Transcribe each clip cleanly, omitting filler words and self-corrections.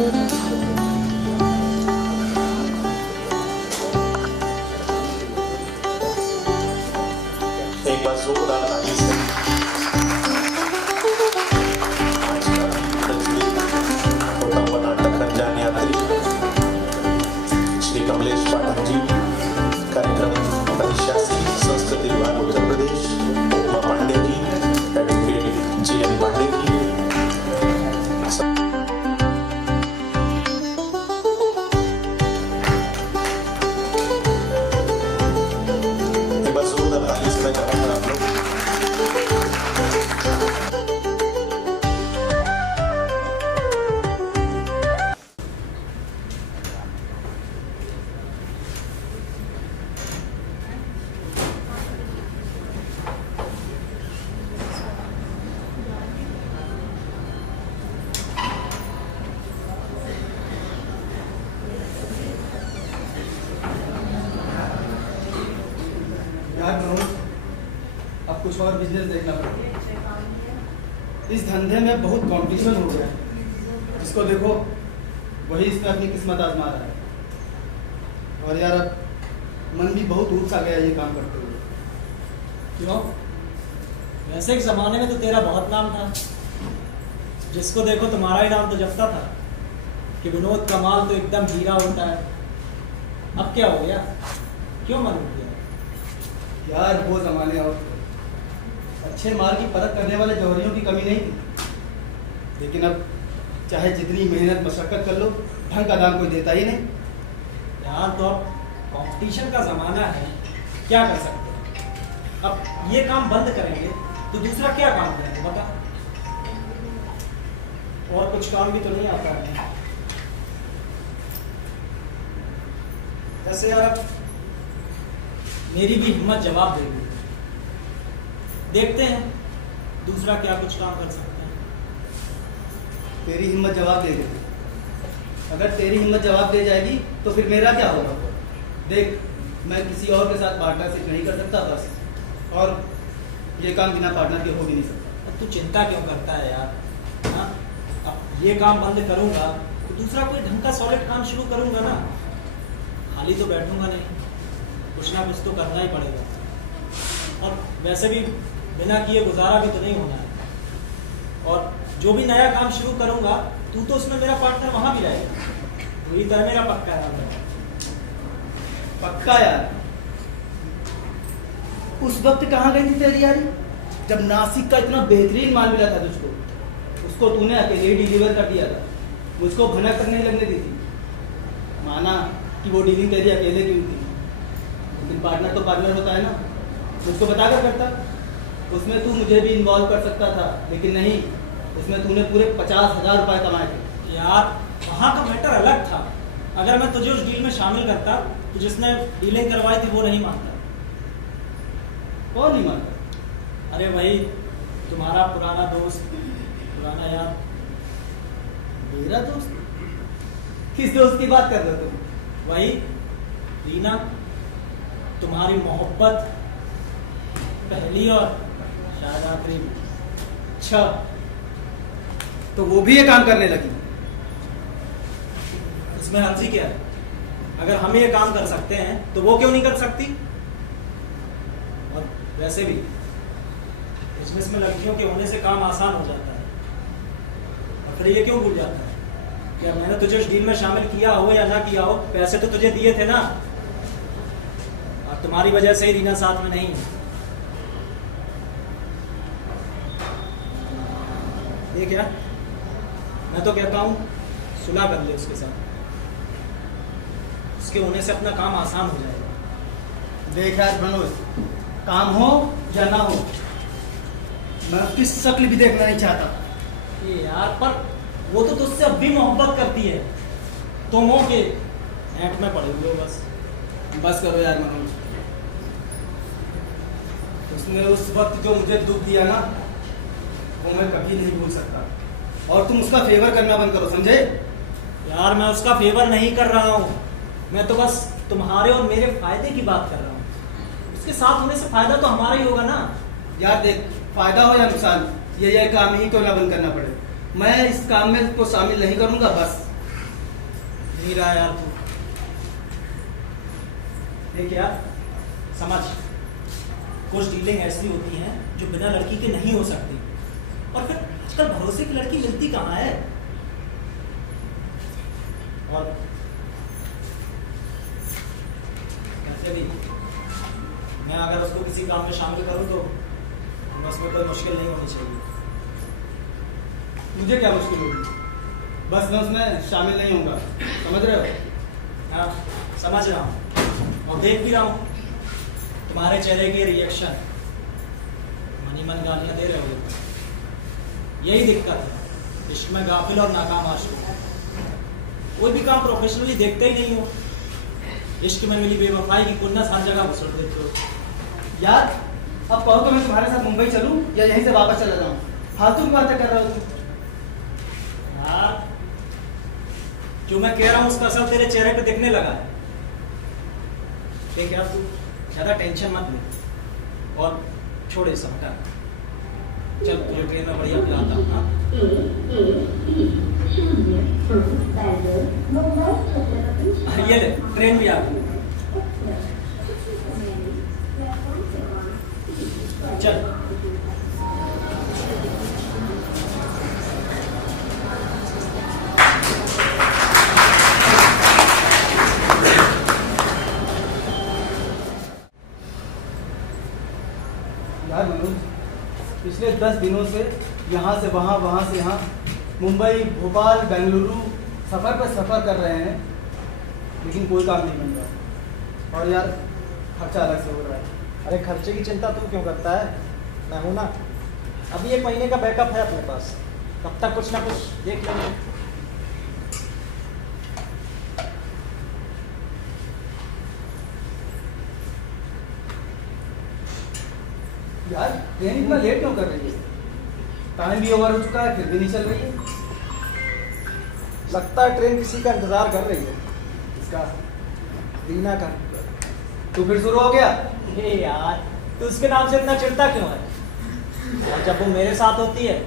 एक बार जोरदार ताली से होता हुआ नाटक रंजान यात्री श्री कमलेश पाठक जी, कार्यक्रम अधिशासी संस्कृति विभाग उत्तर प्रदेश, उमा पांडे जी, एडवोकेट जी.एन. पांडे जी। एक बार जोरदार ताली से मैं चाहूंगा आप लोग। यार मनोज, अब कुछ और बिजनेस देखना पड़ेगा। इस धंधे में बहुत कंपटीशन हो गया है। जिसको देखो वही इसमें अपनी किस्मत आजमा रहा है। और यार अब मन भी बहुत ऊब सा गया ये काम करते हुए। क्यों? वैसे एक जमाने में तो तेरा बहुत नाम था। जिसको देखो तुम्हारा ही नाम तो जपता था कि विनोद का माल तो एकदम हीरा होता है। अब क्या हो गया? क्यों मन उठ गया? यार वो जमाने और थे। अच्छे माल की परख करने वाले जौहरियों की कमी नहीं थी। लेकिन अब चाहे जितनी मेहनत मशक्कत कर लो, ढंग का दाम कोई देता ही नहीं। यार तो अब कंपटीशन का जमाना है, क्या कर सकते हैं? अब ये काम बंद करेंगे तो दूसरा क्या काम करेंगे बता? और कुछ काम भी तो नहीं आता है। वैसे यार मेरी भी हिम्मत जवाब देगी। देखते हैं दूसरा क्या कुछ काम कर सकते हैं। तेरी हिम्मत जवाब दे देगी। अगर तेरी हिम्मत जवाब दे जाएगी तो फिर मेरा क्या होगा? देख, मैं किसी और के साथ पार्टनरशिप नहीं कर सकता बस। और ये काम बिना पार्टनर के हो भी नहीं सकता। अब तू चिंता क्यों करता है यार? हाँ, अब ये काम बंद करूंगा तो दूसरा कोई ढंग का सॉलिड काम शुरू करूंगा ना। खाली तो बैठूंगा नहीं, कुछ ना कुछ तो करना ही पड़ेगा। और वैसे भी बिना किए गुजारा भी तो नहीं होना है। और जो भी नया काम शुरू करूंगा तू तो उसमें मेरा पार्टनर वहां भी रहेगा। पूरी तरह मेरा पक्का है। पक्का यार? उस वक्त कहाँ गई थी तेरी यारी, जब नासिक का इतना बेहतरीन माल मिला था तुझको? उसको तूने अकेले ही डिलीवर कर दिया था, मुझको भनक तक नहीं लगने दी थी। माना कि वो डीलिंग तेरी अकेले की थी, लेकिन पार्टनर तो पार्टनर होता है ना। मुझको बता कर करता, उसमें तू मुझे भी इन्वॉल्व कर सकता था, लेकिन नहीं, उसमें तूने पूरे 50,000 रुपए कमाए थे। यार वहां का मैटर अलग था। अगर मैं तुझे उस डील में शामिल करता तो जिसने डीलिंग करवाई थी वो नहीं मानता। कौन नहीं मानता? अरे वही तुम्हारा पुराना दोस्त, पुराना यार। मेरा दोस्त? किस दोस्त की बात कर रहे हो तुम? वही रीना, तुम्हारी मोहब्बत पहली और शायद आखिरी। अच्छा, तो वो भी ये काम करने लगी? इसमें हर्जी क्या है? अगर हम ये काम कर सकते हैं तो वो क्यों नहीं कर सकती? और वैसे भी बिजनेस में लड़कियों के होने से काम आसान हो जाता है। और फिर ये क्यों भूल जाता है क्या मैंने तुझे उस डील में शामिल किया हो या ना किया हो, पैसे तो तुझे दिए थे ना। और तुम्हारी वजह से ही रीना साथ में नहीं है। ये क्या? मैं तो कहता हूँ सुलह कर ले उसके साथ। उसके होने से अपना काम आसान हो जाएगा। देख यार मनोज, काम हो या ना हो, मैं उसकी शक्ल भी देखना नहीं चाहता। ये यार पर वो तो तुझसे अब भी मोहब्बत करती है। तुम हो के ऐंठ में पड़े हुए हो बस। बस करो यार मनोज, उसने उस वक्त जो मुझे दुख दिया ना, वो मैं कभी नहीं भूल सकता। और तुम उसका फेवर करना बंद करो, समझे? यार मैं उसका फेवर नहीं कर रहा हूँ, मैं तो बस तुम्हारे और मेरे फायदे की बात कर रहा हूँ। उसके साथ होने से फायदा तो हमारा ही होगा ना। यार देख, फायदा हो या नुकसान, ये काम ही क्यों ना बंद करना पड़े, मैं इस काम में उसको शामिल नहीं करूंगा बस। नहीं रहा यार तू। देख यार, समझ, कुछ डीलिंग ऐसी होती हैं जो बिना लड़की के नहीं हो सकती, और फिर आजकल भरोसे की लड़की मिलती कहाँ है। और वैसे भी मैं अगर उसको किसी काम में शामिल करूँ तो उसमें कोई मुश्किल नहीं होनी चाहिए। मुझे क्या मुश्किल होगी, बस मैं उसमें शामिल नहीं होऊंगा, समझ रहे हो? हाँ, समझ रहा हूँ और देख भी रहा हूँ तुम्हारे चेहरे के रिएक्शन, मनी मन गालियाँ दे रहे हो। यही दिक्कत है इश्क में गाफिल और नाकाम आशिक। कोई भी काम प्रोफेशनली देखते ही नहीं हो, इश्क में मिली बेवफाई की कुन्नस हर जगह घुसड़ देते हो। यार अब कहो तो मैं तुम्हारे साथ मुंबई चलूं या यहीं से वापस चला जाऊं? फालतू की बातें कर रहे हो तुम। यार जो मैं कह रहा हूँ उसका असर तेरे चेहरे पे दिखने लगा है। देख यार, तू ज्यादा टेंशन मत ले और छोड़ ये सब हटा। चल तुझे ट्रेन में बढ़िया पिलाता हूँ। हाँ? ये ले, ट्रेन भी आ गई। चल यार मनोज, पिछले 10 दिनों से यहाँ से वहाँ, वहाँ से यहाँ, मुंबई, भोपाल, बेंगलुरु सफ़र पर सफ़र कर रहे हैं, लेकिन कोई काम नहीं बन रहा। और यार खर्चा अलग से हो रहा है। अरे खर्चे की चिंता तू क्यों करता है, मैं हूं ना। अभी 1 महीने का बैकअप है अपने पास, तब तक कुछ ना कुछ देख लेंगे। यार ट्रेन इतना लेट क्यों कर रही है? टाइम भी ओवर हो चुका है, फिर भी नहीं चल रही है। लगता है ट्रेन किसी का इंतजार कर रही है। इसका रीना का। तो फिर शुरू हो गया। हे यार, तू उसके नाम से इतना चिढ़ता क्यों है? और जब वो मेरे साथ होती है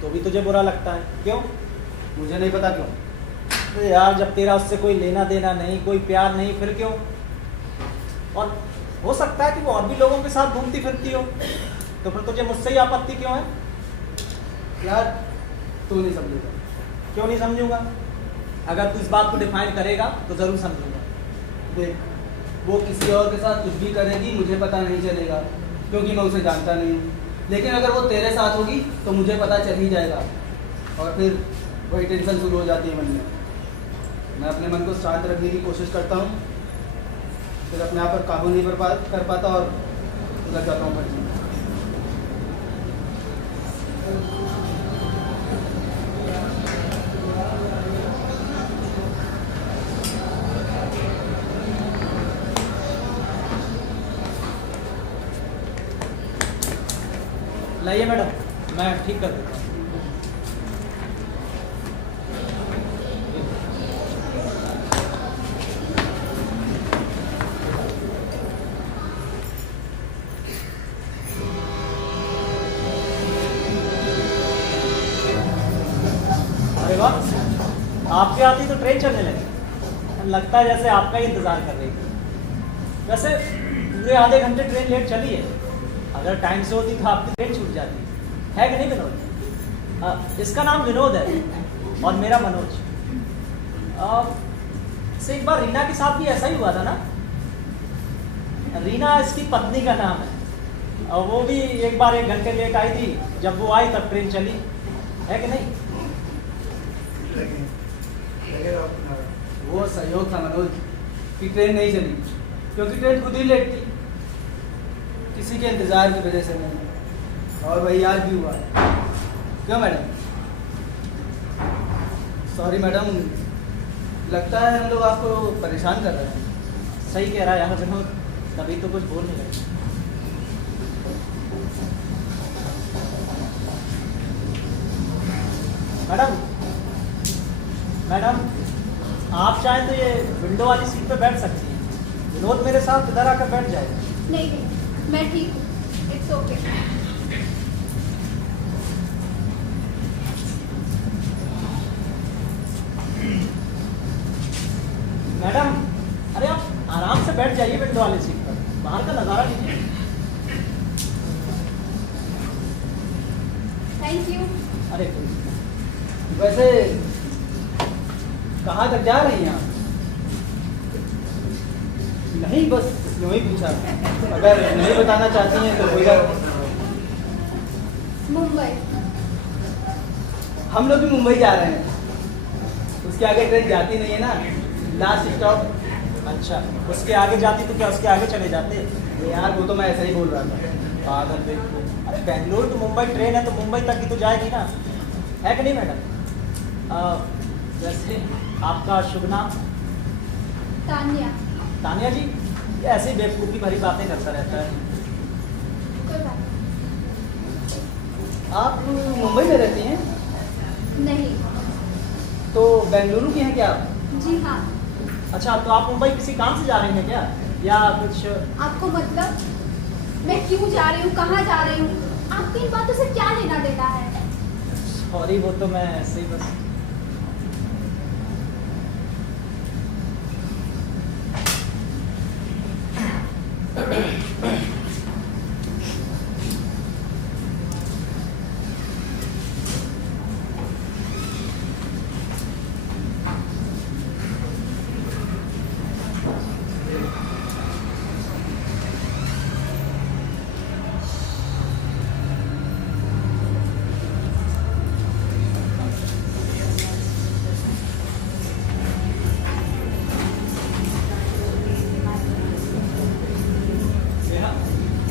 तो भी तुझे बुरा लगता है, क्यों? मुझे नहीं पता क्यों। अरे यार, जब तेरा उससे कोई लेना देना नहीं, कोई प्यार नहीं, फिर क्यों? और हो सकता है कि वो और भी लोगों के साथ घूमती फिरती हो, तो फिर तुझे मुझसे ही आपत्ति क्यों है? यार तू नहीं समझेगा। क्यों नहीं समझूंगा? अगर तू इस बात को डिफाइन करेगा तो जरूर समझूंगा। देख, वो किसी और के साथ कुछ भी करेगी मुझे पता नहीं चलेगा, क्योंकि मैं उसे जानता नहीं हूँ। लेकिन अगर वो तेरे साथ होगी तो मुझे पता चल ही जाएगा, और फिर वही टेंशन शुरू हो जाती है मन में। मैं अपने मन को शांत रखने की कोशिश करता हूँ, फिर अपने आप पर काबू नहीं कर पाता और लग जाता हूँ भटकने। लाइए मैडम, मैं ठीक कर देता हूँ। अरे वाह, आपके आती तो ट्रेन चलने लगी। लगता है जैसे आपका ही इंतजार कर रही थी। वैसे पूरे आधे घंटे ट्रेन लेट चली है। अगर टाइम से होती तो आपकी ट्रेन छूट जाती है कि नहीं विनोद? इसका नाम विनोद है और मेरा मनोज। से एक बार रीना के साथ भी ऐसा ही हुआ था ना? रीना इसकी पत्नी का नाम है, और वो भी एक बार 1 घंटे लेट आई थी। जब वो आई तब ट्रेन चली, है कि नहीं? वो सहयोग था मनोज कि ट्रेन नहीं चली, क्योंकि ट्रेन खुद ही लेट थी, किसी के इंतजार की वजह से नहीं। और वही आज भी हुआ है। क्यों मैडम? सॉरी मैडम, लगता है हम लोग आपको परेशान कर रहे हैं। सही कह रहा है यार विनोद, तभी तो कुछ बोल नहीं रहे। मैडम, मैडम आप चाहें तो ये विंडो वाली सीट पे बैठ सकती हैं। विनोद मेरे साथ इधर आकर बैठ जाए। नहीं नहीं, मैं ठीक हूँ, इट्स ओके। वाली सीट पर। बाहर का नज़ारा लीजिए। Thank you. अरे वैसे कहाँ तक जा रही हैं आप? नहीं, बस यूँ ही पूछा। अगर नहीं बताना चाहती हैं तो कोई बात नहीं। मुंबई। हम लोग भी मुंबई जा रहे हैं। उसके आगे ट्रेन जाती नहीं है ना, लास्ट स्टॉप। अच्छा, उसके आगे जाती तो क्या उसके आगे चले जाते? यार वो तो मैं ऐसा ही बोल रहा था। पागल बेवकूफ। अरे बेंगलुरु टू मुंबई ट्रेन है तो मुंबई तक ही तो जाएगी ना, है कि नहीं मैडम? वैसे आपका शुभ नाम? तान्या। तानिया जी, ये ऐसी बेवकूफ़ी भरी बातें करता रहता है। कोई बात आप मुंबई में रहती हैं नहीं। तो बेंगलुरु की हैं क्या आप? जी हाँ। अच्छा, तो आप मुंबई किसी काम से जा रही हैं क्या, या कुछ? आपको मतलब मैं क्यों जा रही हूँ, कहाँ जा रही हूँ, आपकी इन बातों से क्या लेना देना है? सॉरी, वो तो मैं ऐसे ही बस।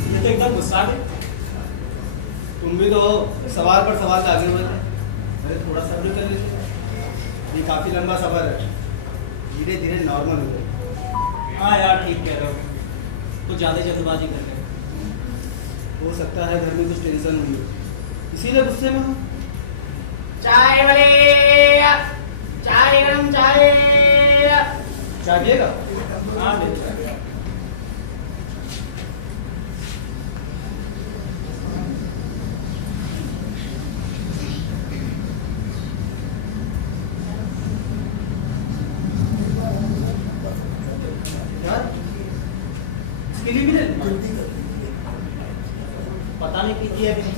ये तो एकदम गुस्सा गई। तुम भी तो सवाल पर सवाल का आगे बढ़ रहे। अरे थोड़ा सब्र कर लीजिए, ये काफ़ी लंबा सफ़र है। धीरे धीरे नॉर्मल हो जाए। हाँ यार, ठीक कह रहे हो, कुछ ज़्यादा जल्दबाजी कर रहे हो सकता है घर में कुछ टेंशन हुई हो, इसीलिए गुस्से में हो। चाय वाले, चाय गरम चाय। चाय पिएगा? हो। हाँ ले लो। यार इसके लिए भी ले लेना। पता नहीं पीती है कि नहीं।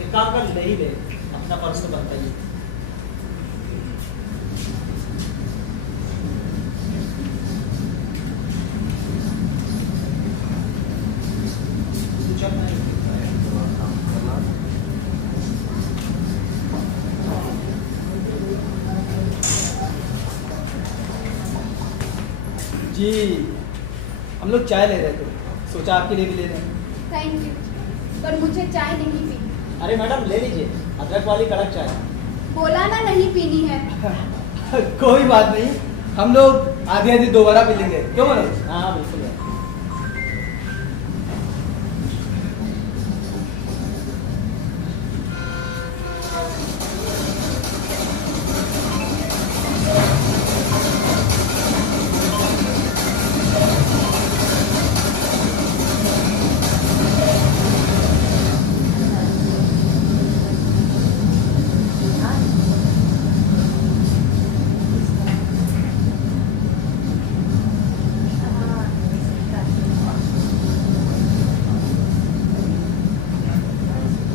एक काम कर, ले ही ले, अपना पर्स तो बनता ही है। तू चल, मैं जी हम लोग चाय ले रहे थे, सोचा आपके लिए भी ले लें। थैंक यू, पर मुझे चाय नहीं पीनी। अरे मैडम ले लीजिए, अदरक वाली कड़क चाय। बोला ना नहीं पीनी है। कोई बात नहीं, हम लोग आधी आधी दोबारा पी लेंगे, क्यों मनोज? हाँ बिल्कुल है।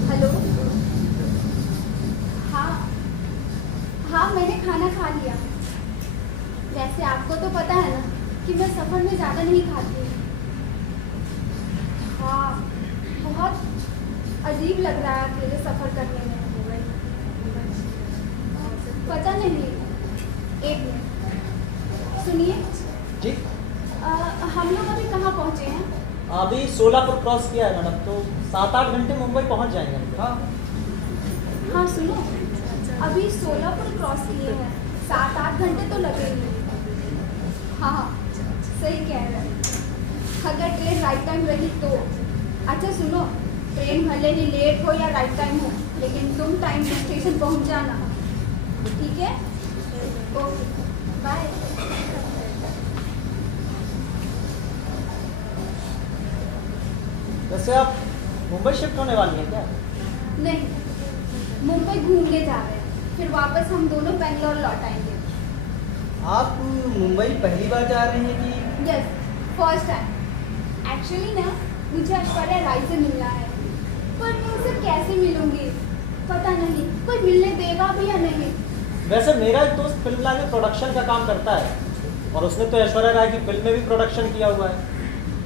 हेलो। हाँ हाँ, मैंने खाना खा लिया। वैसे आपको तो पता है ना कि मैं सफ़र में ज़्यादा नहीं खाती हूँ। हाँ, बहुत अजीब लग रहा है अकेले सफ़र करने में। पता नहीं, एक मिनट सुनिए। जी, हम लोग अभी कहाँ पहुँचे हैं? अभी सोलापुर क्रॉस किया है मैडम, तो 7-8 घंटे मुंबई पहुंच जाएंगे हम लोग। हाँ हाँ सुनो, अभी सोलापुर क्रॉस किए हैं, 7-8 घंटे तो लगेंगे। हाँ हाँ, सही कह रहे हैं। अगर ट्रेन राइट टाइम रही तो। अच्छा सुनो, ट्रेन भले ही लेट हो या राइट टाइम हो, लेकिन तुम टाइम से स्टेशन पहुंच जाना, ठीक है? Okay, bye. वैसे आप मुंबई शिफ्ट होने वाली हैं क्या? नहीं, मुंबई घूमने जा रहे हैं, फिर वापस हम दोनों बेंगलोर लौट आएंगे। आप मुंबई पहली बार जा रहे हैं कि? Yes, first time. एक्चुअली ना मुझे ऐश्वर्या राय से मिलना है, पर मैं उनसे कैसे मिलूंगी पता नहीं, कोई मिलने देगा भी या नहीं। वैसे मेरा एक दोस्त फिल्म लाइन में प्रोडक्शन का काम करता है और उसने तो ऐश्वर्या राय की फिल्म में भी प्रोडक्शन किया हुआ है।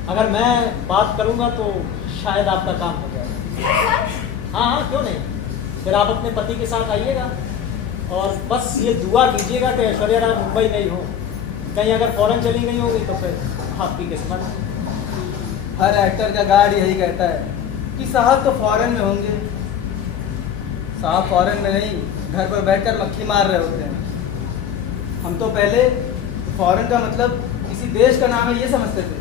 अगर मैं बात करूंगा तो शायद आपका काम हो जाएगा। हाँ हाँ, क्यों नहीं। फिर आप अपने पति के साथ आइएगा और बस ये दुआ कीजिएगा कि ऐश्वर्या राय मुंबई नहीं हो। कहीं अगर फॉरेन चली गई होगी तो फिर आपकी किस्मत। हर एक्टर का गार्ड यही कहता है कि साहब तो फॉरेन में होंगे। साहब फॉरेन में नहीं, घर पर बैठकर मक्खी मार रहे होते हैं। हम तो पहले फॉरेन का मतलब किसी देश का नाम है ये समझते थे,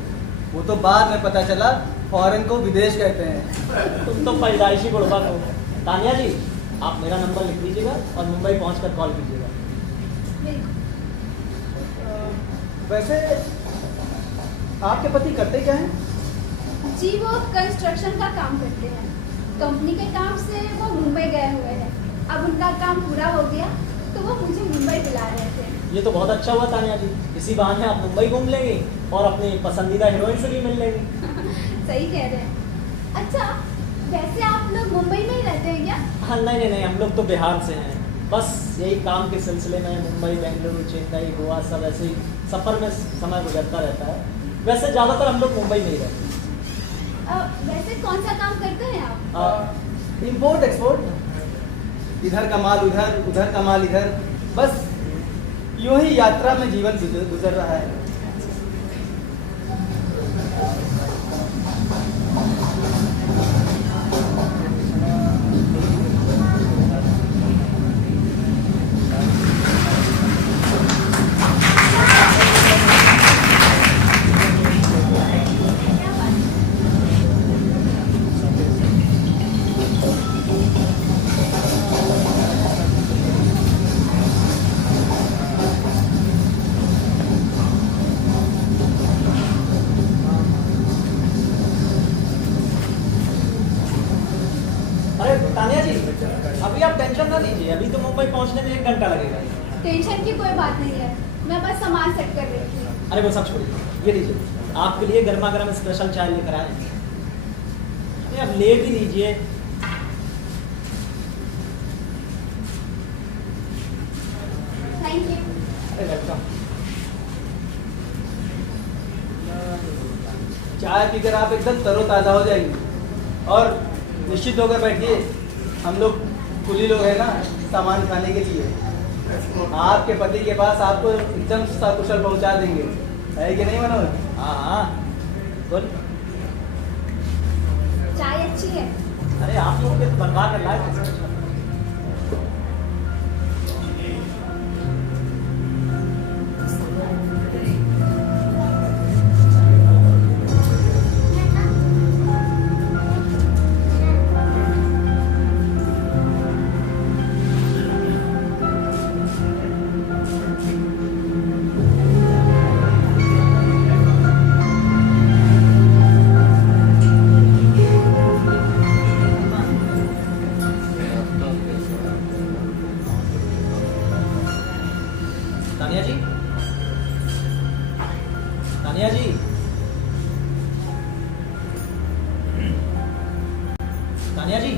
वो तो बाद में पता चला फॉरेन को विदेश कहते हैं। तुम तो पैदाइशी बुड़बक हो। तानिया जी, आप मेरा नंबर लिख लीजिएगा और मुंबई पहुंचकर कॉल कीजिएगा। वैसे आपके पति करते क्या हैं? जी वो कंस्ट्रक्शन का काम करते हैं। कंपनी के काम से वो मुंबई गए हुए हैं। अब उनका काम पूरा हो गया तो वो मुझे मुंबई बुला रहे थे। ये तो बहुत अच्छा हुआ तानिया जी, इसी बहाने आप मुंबई घूम लेंगे और अपनी पसंदीदा हीरोइन से भी मिल लेंगे। सही कह रहे हैं। अच्छा वैसे आप लोग मुंबई में ही रहते हैं क्या? हाँ नहीं, हम लोग तो बिहार से हैं। बस यही काम के सिलसिले में मुंबई, बेंगलुरु, चेन्नई, गोवा सब ऐसे ही सफ़र में समय गुजरता रहता है। वैसे ज़्यादातर हम लोग मुंबई में ही रहते हैं। वैसे कौन सा काम करते हैं आप? इंपोर्ट एक्सपोर्ट, इधर का माल उधर, उधर का माल इधर, बस यूं ही यात्रा में जीवन गुजर रहा है। तानिया जी, अभी आप टेंशन ना लीजिए, अभी तो मुंबई पहुंचने में 1 घंटा लगेगा। टेंशन की कोई बात नहीं है, मैं बस सामान सेट कर रही थी। अरे वो सब छोड़िए, ये लीजिए आपके लिए गर्मा गर्म स्पेशल चाय लेकर आए। अरे अब ले भी लीजिए। Thank you. अरे वेलकम। चाय पीकर आप एकदम तरोताज़ा हो जाएंगे और निश्चित होकर बैठिए। हम लोग कुली लोग हैं ना, सामान खाने के लिए आपके पति के पास आपको एकदम सकुशल पहुंचा देंगे, है कि नहीं मनोज? हाँ हाँ बोल। चाय अच्छी है। अरे आप लोग के बनवा कर लाए। तानिया जी, तानिया जी, तानिया जी,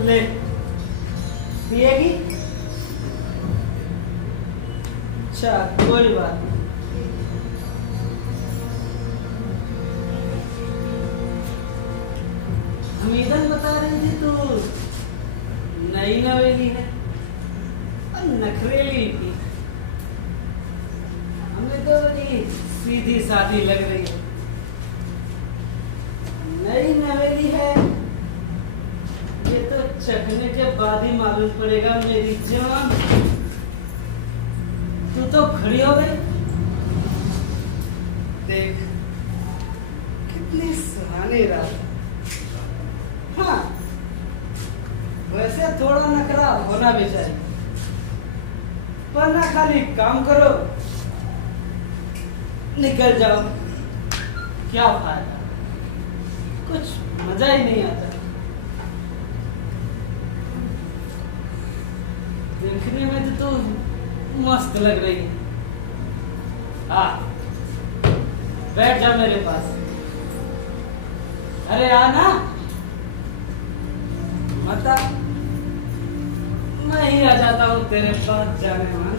ले पिएगी? अच्छा कोई बात नहीं। हमीदन बता रही थी तू नई नवेली है और नखरेली भी। हमें तो बड़ी सीधी सादी लग रही है। नई नवेली है ये तो चखने के बाद ही मालूम पड़ेगा मेरी जान। तू तो खड़ी हो गई, देख कितनी सुहानी रात। हाँ वैसे थोड़ा नखरा होना भी चाहिए, पर ना खाली काम करो निकल जाओ, क्या फायदा, कुछ मजा ही नहीं आता। देखने में तो मस्त लग रही है। हाँ बैठ जा मेरे पास। अरे आना मत, मैं ही आ जाता हूँ तेरे पास जाने मन।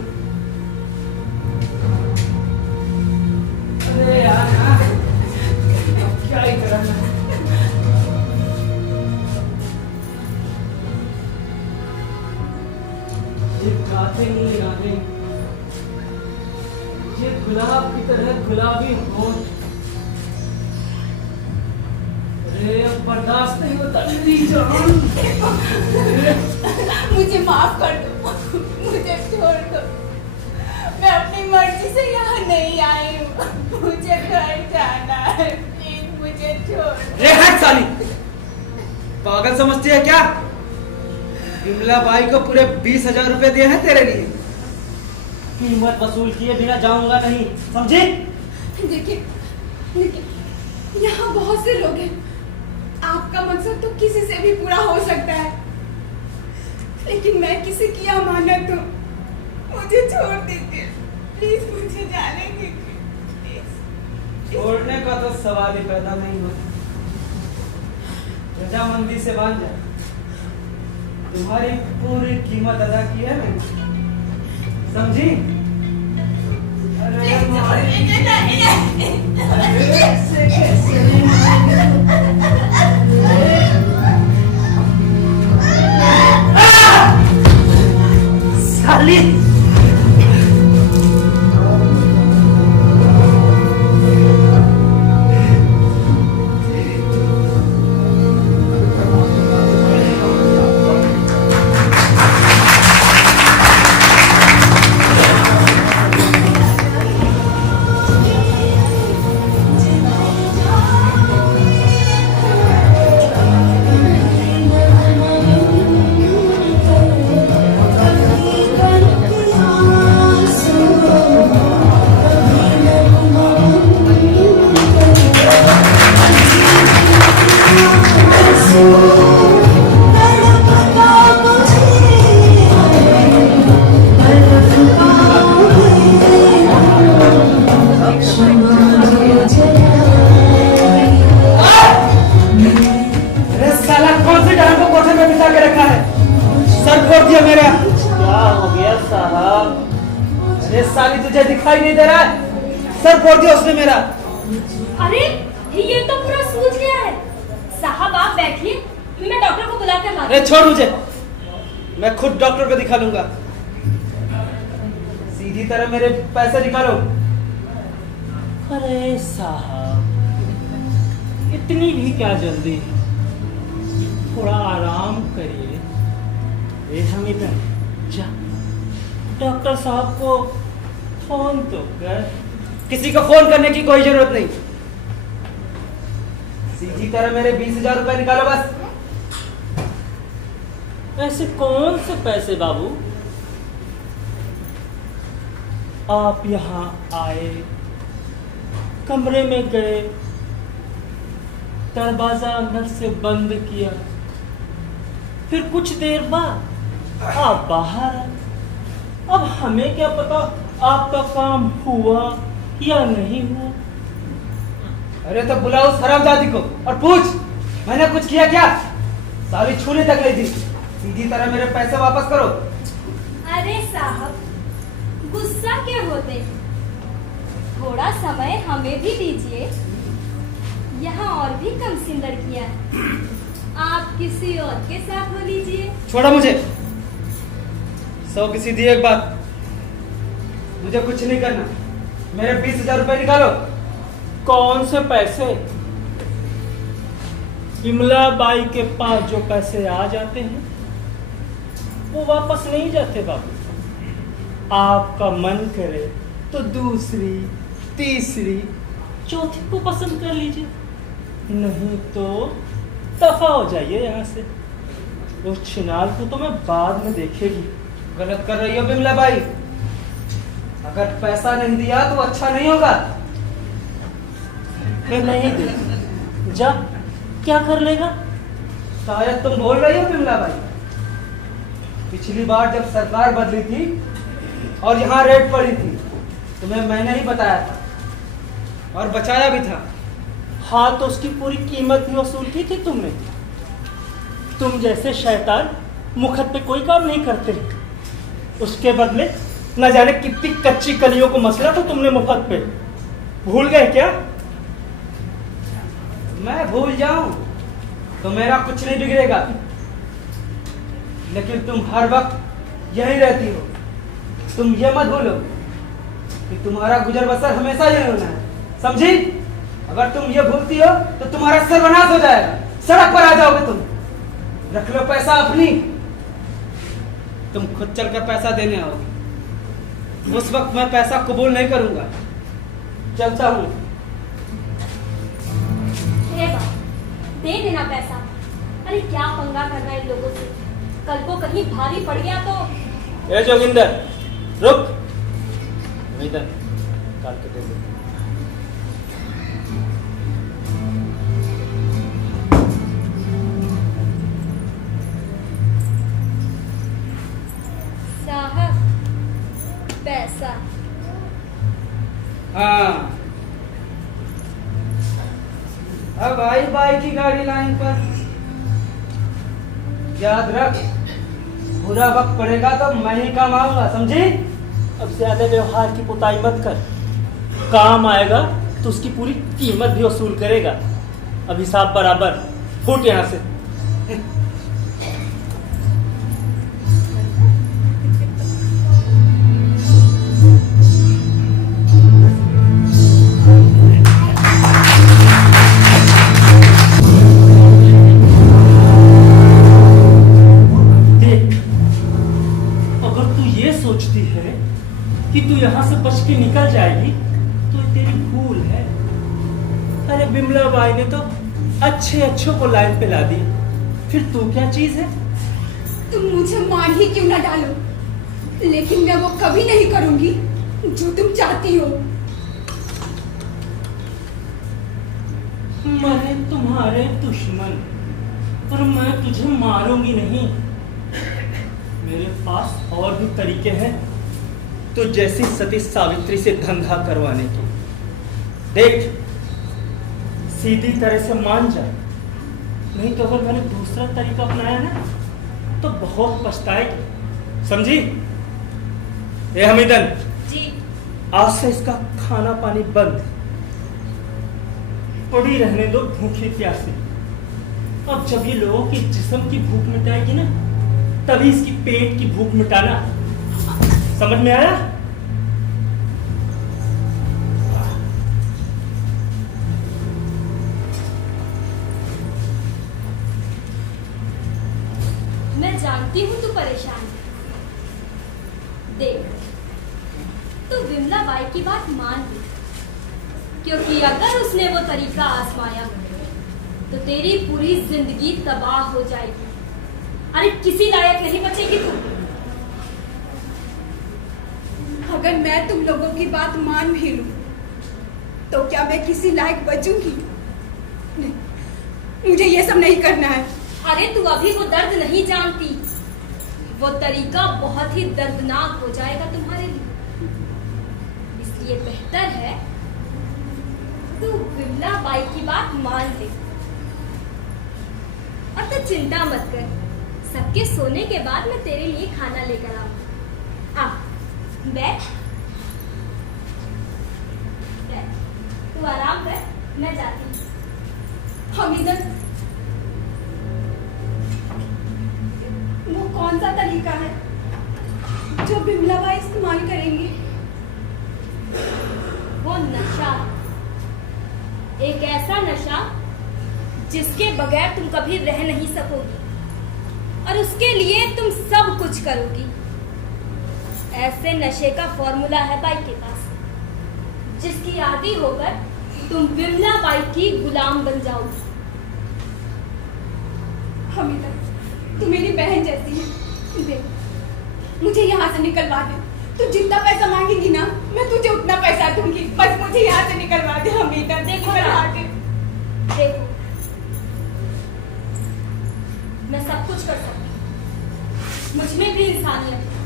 अरे आना, अब क्या ही करना। ये गाते ही गाने, ये गुलाब की तरह गुलाबी होंठ, अरे अब बर्दाश्त नहीं होता मेरी जान। मुझे माफ कर दो, मुझे छोड़ दो। मैं अपनी मर्जी से यहाँ नहीं आई हूँ, मुझे घर जाना है। प्लीज मुझे छोड़ दो। रे हट साली, पागल समझती है क्या? विमला बाई को पूरे 20,000 रुपए दिए हैं तेरे लिए, कीमत वसूल किए बिना जाऊंगा नहीं, समझी? देखिए देखिए, यहाँ बहुत से लोग हैं, आपका मकसद तो किसी से भी पूरा हो सकता है, लेकिन मैं किसी की अमानत हूँ। मुझे छोड़ दीजिए प्लीज, मुझे जाने दीजिए। छोड़ने का तो सवाल ही पैदा नहीं होता। रजामंदी से बांध जा, तुम्हारी पूरी कीमत अदा की है मैंने, समझी? अरे ऐसे कैसे? साली तुझे दिखाई नहीं दे रहा है? सर फोड़ दिया उसने मेरा। अरे ये तो पूरा सूझ गया है। साहब आप बैठिए, मैं डॉक्टर को बुला कर लाती हूं। अरे छोड़ मुझे, मैं खुद डॉक्टर को दिखा लूंगा। सीधी तरह मेरे पैसे निकालो। अरे साहब इतनी भी क्या जल्दी, थोड़ा आराम करिए। ये हम इधर जा, डॉक्टर साहब को फोन तो कर। किसी को फोन करने की कोई जरूरत नहीं, सीधी तरह मेरे 20,000 रुपए निकालो बस। ऐसे कौन से पैसे बाबू? आप यहाँ आए, कमरे में गए, दरवाजा अंदर से बंद किया, फिर कुछ देर बाद आप बाहर आए। अब हमें क्या पता आपका काम हुआ या नहीं हुआ। अरे तो बुलाओ उस हरामजादी को और पूछ मैंने कुछ किया क्या? साली छूने तक नहीं थी। सीधी तरह मेरे पैसे वापस करो। अरे साहब गुस्सा क्यों होते? थोड़ा समय हमें भी दीजिए। यहाँ और भी कम सी लड़कियाँ हैं। आप किसी और के साथ हो लीजिए। छोड़ो मुझे। 100 की सीधी एक बात, मुझे कुछ नहीं करना। मेरे 20,000 रुपए निकालो। कौन से पैसे? विमला बाई के पास जो पैसे आ जाते हैं वो वापस नहीं जाते बाबू। आपका मन करे तो दूसरी, तीसरी, चौथी को पसंद कर लीजिए, नहीं तो दफा हो जाइए यहाँ से। वो छिनाल को तो मैं बाद में देखेगी। गलत कर रही हो बिमला बाई। अगर पैसा नहीं दिया तो अच्छा नहीं होगा। मैं नहीं दे जा, क्या कर लेगा? शायद तुम बोल रही हो बिमला बाई। पिछली बार जब सरकार बदली थी और यहाँ रेड पड़ी थी, तुम्हें मैंने ही बताया था और बचाया भी था। हाँ, तो उसकी पूरी कीमत भी वसूल की थी तुमने। तुम जैसे शैतान मुखत पे कोई काम नहीं करते। उसके बदले न जाने कितनी कच्ची कलियों को मसला तो तुमने मुफ्त पे। भूल गए क्या? मैं भूल जाऊं तो मेरा कुछ नहीं बिगड़ेगा, लेकिन तुम हर वक्त यही रहती हो। तुम ये मत भूलो कि तुम्हारा गुजर बसर हमेशा यही होना है, समझी? अगर तुम ये भूलती हो तो तुम्हारा सर्वनाश हो जाएगा। सड़क पर आ जाओगे तुम। रख लो पैसा अपनी, तुम खुद चलकर पैसा देने आओगे। उस वक्त मैं पैसा कबूल नहीं करूंगा। चलता हूं। हे बाप, दे देना पैसा। अरे क्या पंगा करना है इन लोगों से? कल को कहीं भारी पड़ गया तो। ए जोगिंदर, रुक। इधर काट के दे दे। साहब, पैसा। हाँ, अब आई बाई की गाड़ी लाइन पर। याद रख, बुरा वक्त पड़ेगा तो मैं ही काम आऊंगा, समझी? अब ज्यादा व्यवहार की पुताई मत कर। काम आएगा तो उसकी पूरी कीमत भी वसूल करेगा। अब हिसाब बराबर। फूट यहाँ से। सोचती है कि तू यहाँ से बच के निकल जाएगी तो तेरी भूल है। अरे बिमला बाई ने तो अच्छे अच्छों को लाइन पे ला दी, फिर तू क्या चीज है? तुम मुझे मार ही क्यों ना डालो, लेकिन मैं वो कभी नहीं करूंगी जो तुम चाहती हो। मरे तुम्हारे दुश्मन, पर मैं तुझे मारूंगी नहीं। मेरे पास और भी तरीके हैं तो जैसी सती सावित्री से धंधा करवाने की। देख, सीधी तरह से मान जा, नहीं तो अगर मैंने दूसरा तरीका अपनाया ना तो बहुत पछताएगी, समझी? ए हमीदन जी। आज से इसका खाना पानी बंद, पड़ी रहने दो भूखी प्यासी। अब जब ये लोगों के जिस्म की भूख मिटाएगी ना, तभी इसकी पेट की भूख मिटाना। समझ में आया? मैं जानती हूँ तू परेशान है। देख, तू विमला बाई की बात मान ली, क्योंकि अगर उसने वो तरीका आजमाया तो तेरी पूरी जिंदगी तबाह हो जाएगी। अरे किसी लायक नहीं बचेगी तू। अगर मैं तुम लोगों की बात मान भी लूं तो क्या मैं किसी लायक बचूंगी? नहीं, मुझे ये सब नहीं करना है। अरे तू अभी वो दर्द नहीं जानती। वो तरीका बहुत ही दर्दनाक हो जाएगा तुम्हारे लिए। इसलिए बेहतर है तू विमला बाई की बात मान ले। और तू चिंता मत कर, सबके सोने के बाद मैं तेरे लिए खाना लेकर आऊंगी। आ बैठ। तू आराम कर, मैं जाती हूँ। हमीदा, वो कौन सा तरीका है जो बिमला बाई इस्तेमाल करेंगी? वो नशा, एक ऐसा नशा जिसके बगैर तुम कभी रह नहीं सकोगी और उसके लिए तुम सब कुछ करोगी। ऐसे नशे का फॉर्मूला है बाई के पास, जिसकी आदी होकर तुम विमला बाई की गुलाम बन जाओगी। हमीदा, तू मेरी बहन जैसी है। देख, मुझे यहाँ से निकलवा दे। तू जितना पैसा मांगेगी ना, मैं तुझे उतना पैसा दूंगी। बस मुझे यहाँ से निकलवा दे हमीदा। देखो निकलवा ना। दे। देखो, मैं सब कुछ कर सकती हूँ, मुझ में भी इंसानियत है,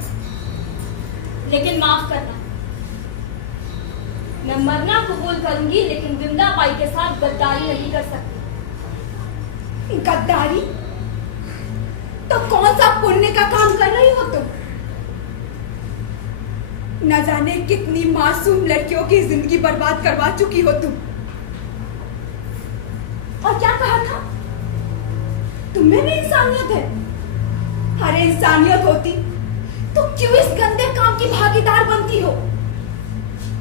लेकिन माफ करना, मैं मरना कबूल करूंगी, लेकिन विमला बाई के साथ गद्दारी नहीं कर सकती। गद्दारी? तो कौन सा पुण्य का काम कर रही हो तुम? न जाने कितनी मासूम लड़कियों की जिंदगी बर्बाद करवा चुकी हो तुम। और क्या कहा था? तुम्हें भी इंसानियत है? अरे इंसानियत होती तो क्यों इस गंदे काम की भागीदार बनती हो?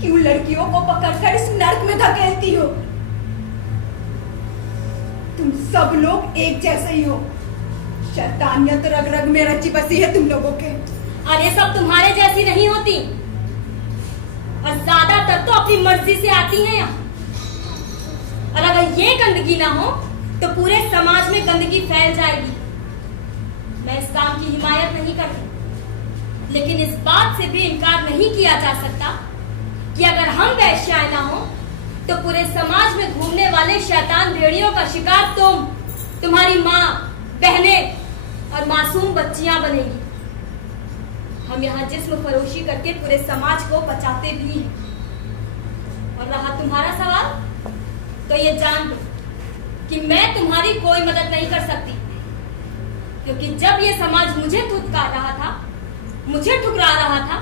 क्यों लड़कियों को पकड़कर इस नर्क में धकेलती हो? तुम सब लोग एक जैसे ही हो। शैतानियत रग रग में रची बसी है तुम लोगों के। अरे सब तुम्हारे जैसी नहीं होती, और ज्यादातर तो अपनी मर्जी से आती हैं यहाँ। और अगर ये गंदगी ना हो तो पूरे समाज में गंदगी फैल जाएगी। मैं इस काम की हिमायत नहीं करती, लेकिन इस बात से भी इनकार नहीं किया जा सकता कि अगर हम वैश्याएं ना हो तो पूरे समाज में घूमने वाले शैतान भेड़ियों का शिकार तुम्हारी माँ, बहनें और मासूम बच्चियां बनेगी। हम यहाँ जिस्म फरोशी करके पूरे समाज को बचाते भी हैं। और रहा तुम्हारा सवाल, तो ये जान लो कि मैं तुम्हारी कोई मदद नहीं कर सकती, क्योंकि जब ये समाज मुझे धुतकार रहा था, मुझे ठुकरा रहा था,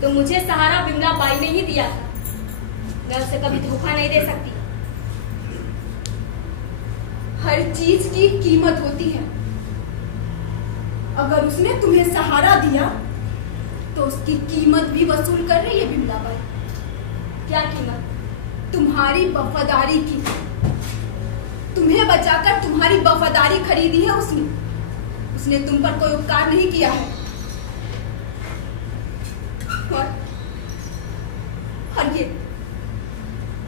तो मुझे सहारा विमला बाई ने ही दिया था। मैं उसे कभी धोखा नहीं दे सकती। हर चीज की कीमत होती है। अगर उसने तुम्हें सहारा दिया तो उसकी कीमत भी वसूल कर रही है बिमला बाई। क्या कीमत? तुम्हारी वफादारी की। तुम्हें बचाकर तुम्हारी वफादारी खरीदी है उसने तुम पर कोई उपकार नहीं किया है। और ये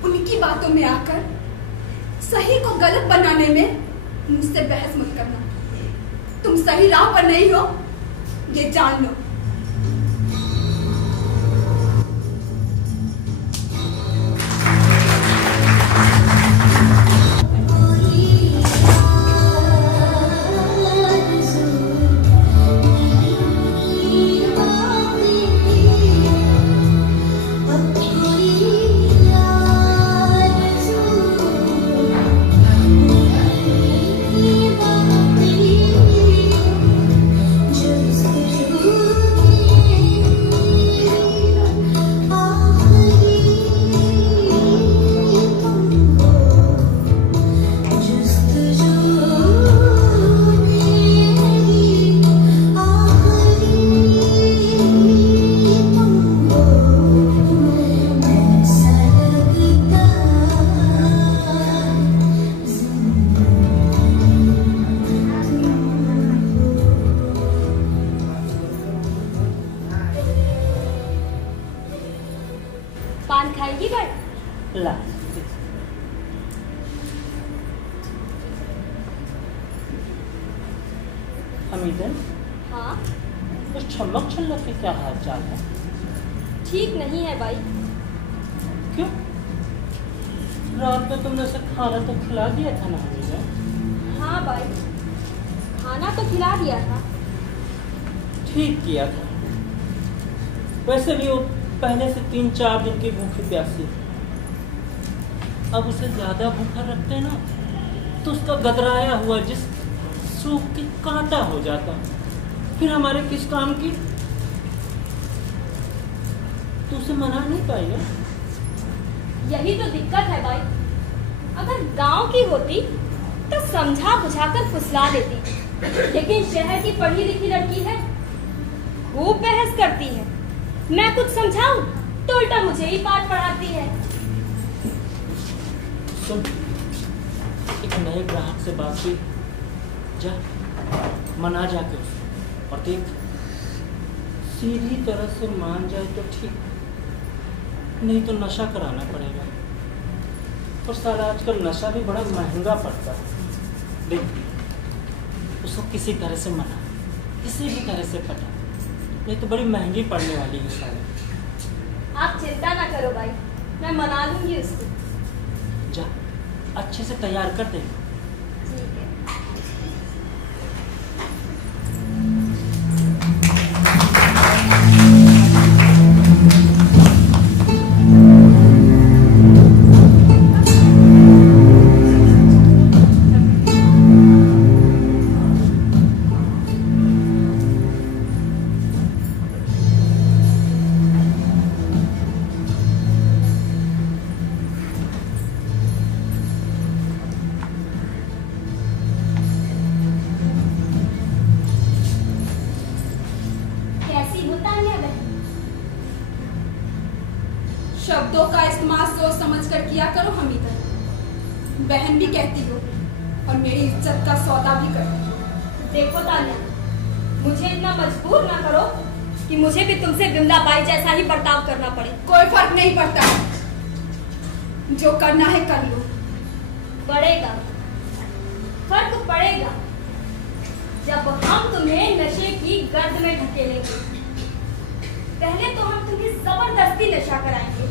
उनकी बातों में आकर सही को गलत बनाने में मुझसे बहस मत करना। तुम सही राह पर नहीं हो, ये जान लो। पान खाएगी बट? ला। हमीदा, हाँ, उस छमक छल्लक के क्या हाल चाल है? ठीक नहीं है भाई। क्यों? रात में तुमने उसे खाना तो खिला दिया था ना हमीदा? हाँ भाई, खाना तो खिला दिया था। ठीक किया था। वैसे भी वो पहले से 3-4 दिन की भूखी प्यासी थी। अब उसे ज्यादा भूखा रखते ना तो उसका गदराया हुआ जिस्म सूख के कांटा हो जाता, फिर हमारे किस काम की? तू उसे मना नहीं पाएगा। यही तो दिक्कत है भाई। अगर गांव की होती तो समझा बुझाकर फुसला देती, लेकिन शहर की पढ़ी लिखी लड़की है, खूब बहस करती है। मैं कुछ समझाऊं तो उल्टा मुझे ही पाठ पढ़ाती है। सुन, एक नए ग्राहक से बात हुई, जा मना जाके उसे, और देख सीधी तरह से मान जाए तो ठीक, नहीं तो नशा कराना पड़ेगा। और साला आजकल नशा भी बड़ा महंगा पड़ता है। देख उसको किसी तरह से मना, किसी भी तरह से पटा, नहीं तो बड़ी महंगी पड़ने वाली है साला। आप चिंता ना करो भाई, मैं मना लूंगी उसको। जा अच्छे से तैयार कर दे। ठीक है। कैसी हो तान्या बहन? शब्दों का इस्तेमाल सोच समझ कर किया करो हमीदा। बहन भी कहती हो और मेरी इज्जत का सौदा भी करती हो। देखो तान्या, मुझे इतना मजबूर ना करो कि मुझे भी तुमसे विमला बाई जैसा ही बर्ताव करना पड़े। कोई फर्क नहीं पड़ता, जो करना है कर लो। पड़ेगा, फर्क पड़ेगा जब हम तुम्हें नशे की गर्द में ढकेलेंगे। पहले तो हम तुम्हें जबरदस्ती नशा कराएंगे,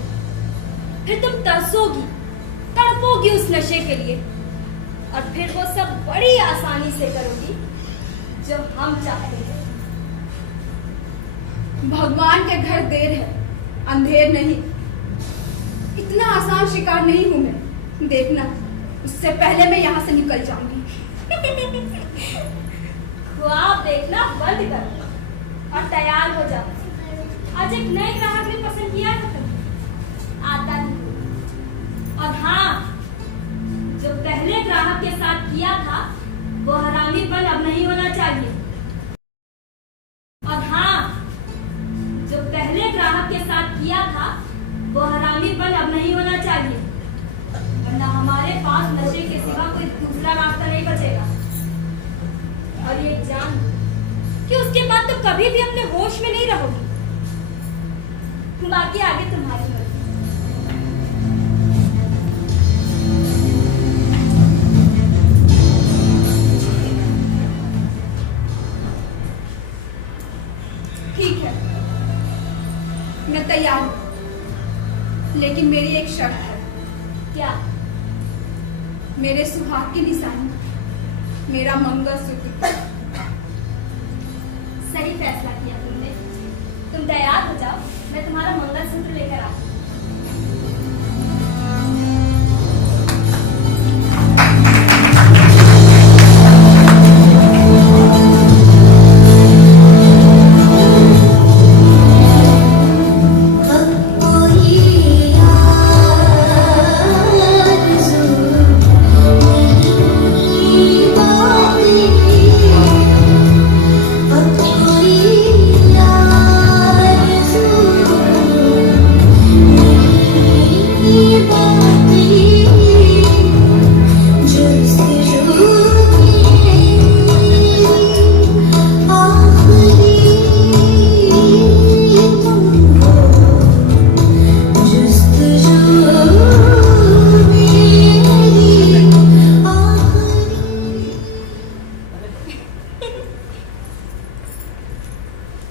फिर तुम तरसोगी, तड़पोगी उस नशे के लिए, और फिर वो सब बड़ी आसानी से करोगी जो हम चाहते हैं। भगवान के घर देर है, अंधेर नहीं। इतना आसान शिकार नहीं हूं मैं, देखना उससे पहले मैं यहाँ से निकल जाऊंगी। ख्वाब देखना बंद करो और तैयार हो जाओ। आज एक नए ग्राहक ने पसंद किया था तुम्हें, आता नहीं। और हाँ, जो पहले ग्राहक के साथ किया था वो हरामीपन अब नहीं होना चाहिए। और हाँ, जो पहले ग्राहक के साथ किया था वो हरामीपन अब नहीं होना चाहिए, वरना हमारे पास नशे के सिवा कोई दूसरा रास्ता नहीं बचेगा। और ये जान कि उसके बाद तुम कभी भी अपने होश में नहीं रहोगी। बाकी आगे तुम्हारी मर्जी। ठीक है, मैं तैयार हूं, लेकिन मेरी एक शर्त है। क्या? मेरे सुहाग की निशानी, मेरा मंगलसूत्र। सही फैसला किया तुमने। तुम तैयार हो जाओ, मैं तुम्हारा मंगलसूत्र लेकर आऊं।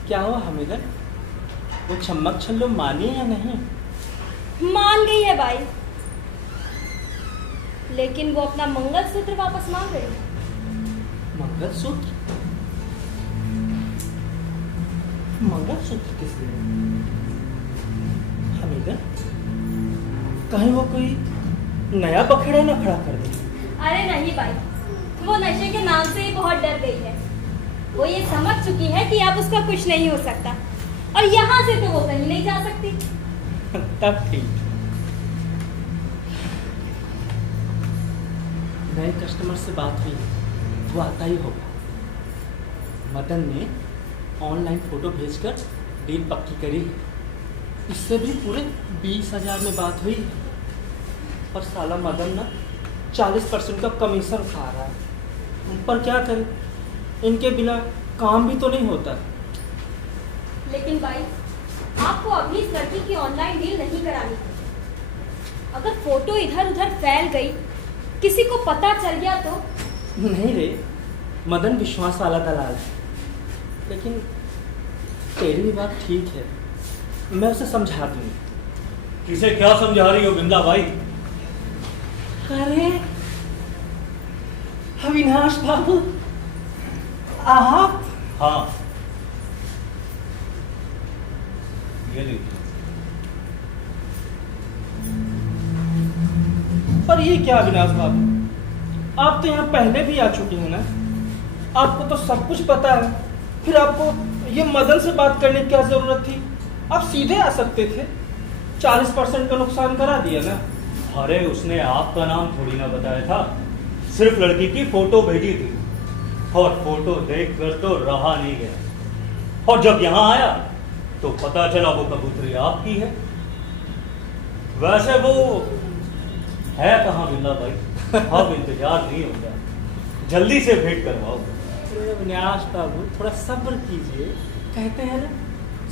क्या हुआ हमीदा, वो छम्मक छल्लो मानी या नहीं? मान गई है भाई, लेकिन वो अपना मंगलसूत्र वापस मांग रही है। मंगलसूत्र? मंगलसूत्र किस लिए? हमीदा, कहीं वो कोई नया बखेड़ा ना खड़ा कर दे? अरे नहीं भाई, वो नशे के नाम से ही बहुत डर गई है। वो ये समझ चुकी है कि अब उसका कुछ नहीं हो सकता, और यहाँ से तो वो कहीं नहीं जा सकती। तब ठीक। नए कस्टमर से बात हुई है, वो आता ही होगा। मदन ने ऑनलाइन फ़ोटो भेजकर डील पक्की करी है। इससे भी पूरे 20,000 में बात हुई है। और साला मदन ना 40% का कमीशन खा रहा है। पर क्या करें, इनके बिना काम भी तो नहीं होता। लेकिन भाई, आपको अभी इस लड़की की ऑनलाइन डील नहीं करानी थी। अगर फोटो इधर उधर फैल गई, किसी को पता चल गया तो? नहीं रे, मदन विश्वास वाला दलाल है। लेकिन तेरी भी बात ठीक है, मैं उसे समझा दूंगी। किसे क्या समझा रही हो बिंदा भाई? अरे अविनाश बाबू, आप? हाँ, ये लीजिए। पर ये क्या अविनाश बाबू, आप तो यहाँ पहले भी आ चुके हैं ना, आपको तो सब कुछ पता है। फिर आपको ये मदन से बात करने की क्या जरूरत थी? आप सीधे आ सकते थे। 40% का नुकसान करा दिया ना। अरे उसने आपका नाम थोड़ी ना बताया था, सिर्फ लड़की की फोटो भेजी थी और फोटो देखकर तो रहा नहीं गया। और जब यहाँ आया तो पता चला वो कबूतरी आपकी है। वैसे वो है कहाँ बिंदा भाई? अब इंतजार नहीं होगा, जल्दी से भेंट करवाओ। अरे अविनाश बाबू, थोड़ा सब्र कीजिए। कहते हैं ना,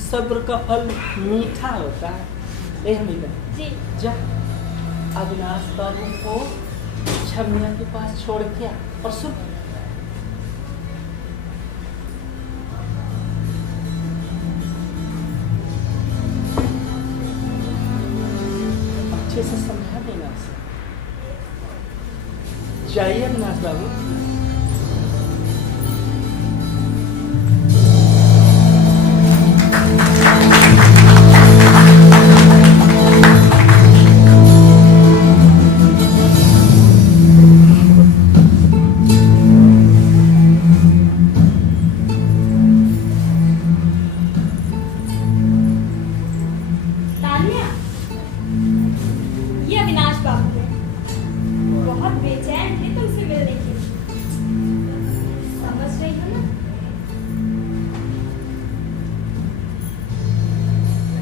सब्र का फल मीठा होता है। ए हमीदा जी। जा अविनाश बाबू को छमिया के पास छोड़ के आ। और सुन, अच्छे से समझा देना उसे। जाइए अविनाश बाबू। तानिया, ये अविनाश बाबू है। बहुत बेचैन थे तुमसे मिलने के लिए। समझ रही हो ना?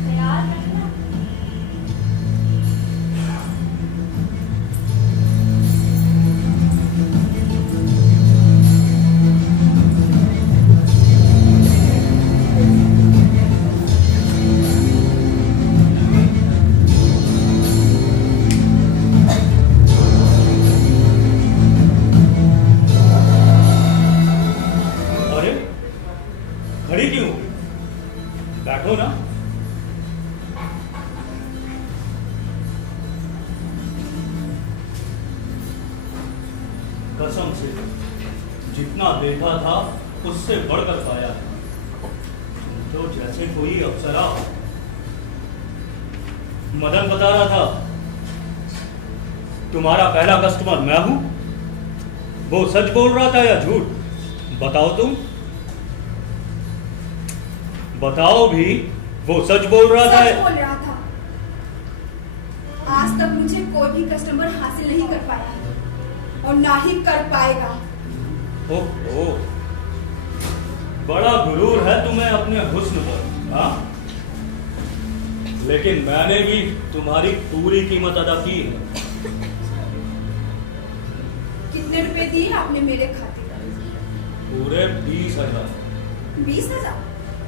ख्याल रखना। अरे खड़ी क्यों? बैठो ना। कसम से जितना देखा था उससे बढ़कर पाया है। तो जैसे कोई अप्सरा। मदन बता रहा था तुम्हारा पहला कस्टमर मैं हूं। वो सच बोल रहा था या झूठ? बताओ तुम, बताओ भी, वो सच बोल रहा था? सच बोल रहा था। आज तक मुझे कोई भी कस्टमर हासिल नहीं कर पाया और ना ही कर पाएगा। ओहो, बड़ा गुरूर है तुम्हें अपने हुस्न पर। हाँ, लेकिन मैंने भी तुम्हारी पूरी कीमत अदा की है। कितने रुपए दिए आपने मेरे खाते पर? पूरे 20,000। 20,000?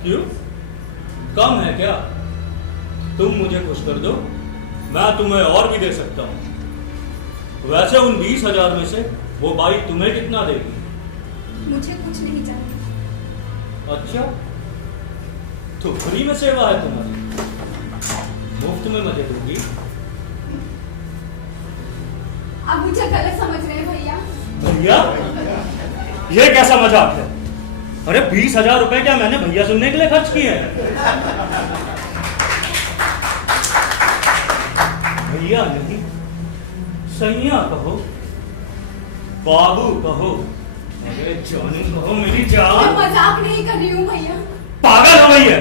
क्यों, कम है क्या? तुम मुझे खुश कर दो, मैं तुम्हें और भी दे सकता हूँ। वैसे उन 20,000 में से वो बाई तुम्हें कितना देगी? मुझे कुछ नहीं चाहिए। अच्छा, तो फ्री में सेवा है तुम्हारी, मुफ्त में मजे दूंगी। आप मुझे गलत समझ रहे हैं भैया। भैया, ये कैसा मजाक है? अरे 20,000 रुपए क्या मैंने भैया सुनने के लिए खर्च किए हैं? भैया नहीं, सैया कहो, बाबू कहो, अरे जाने कहो मेरी मैं जान। मजाक नहीं कर रही हूँ भैया। पागल हो गई है,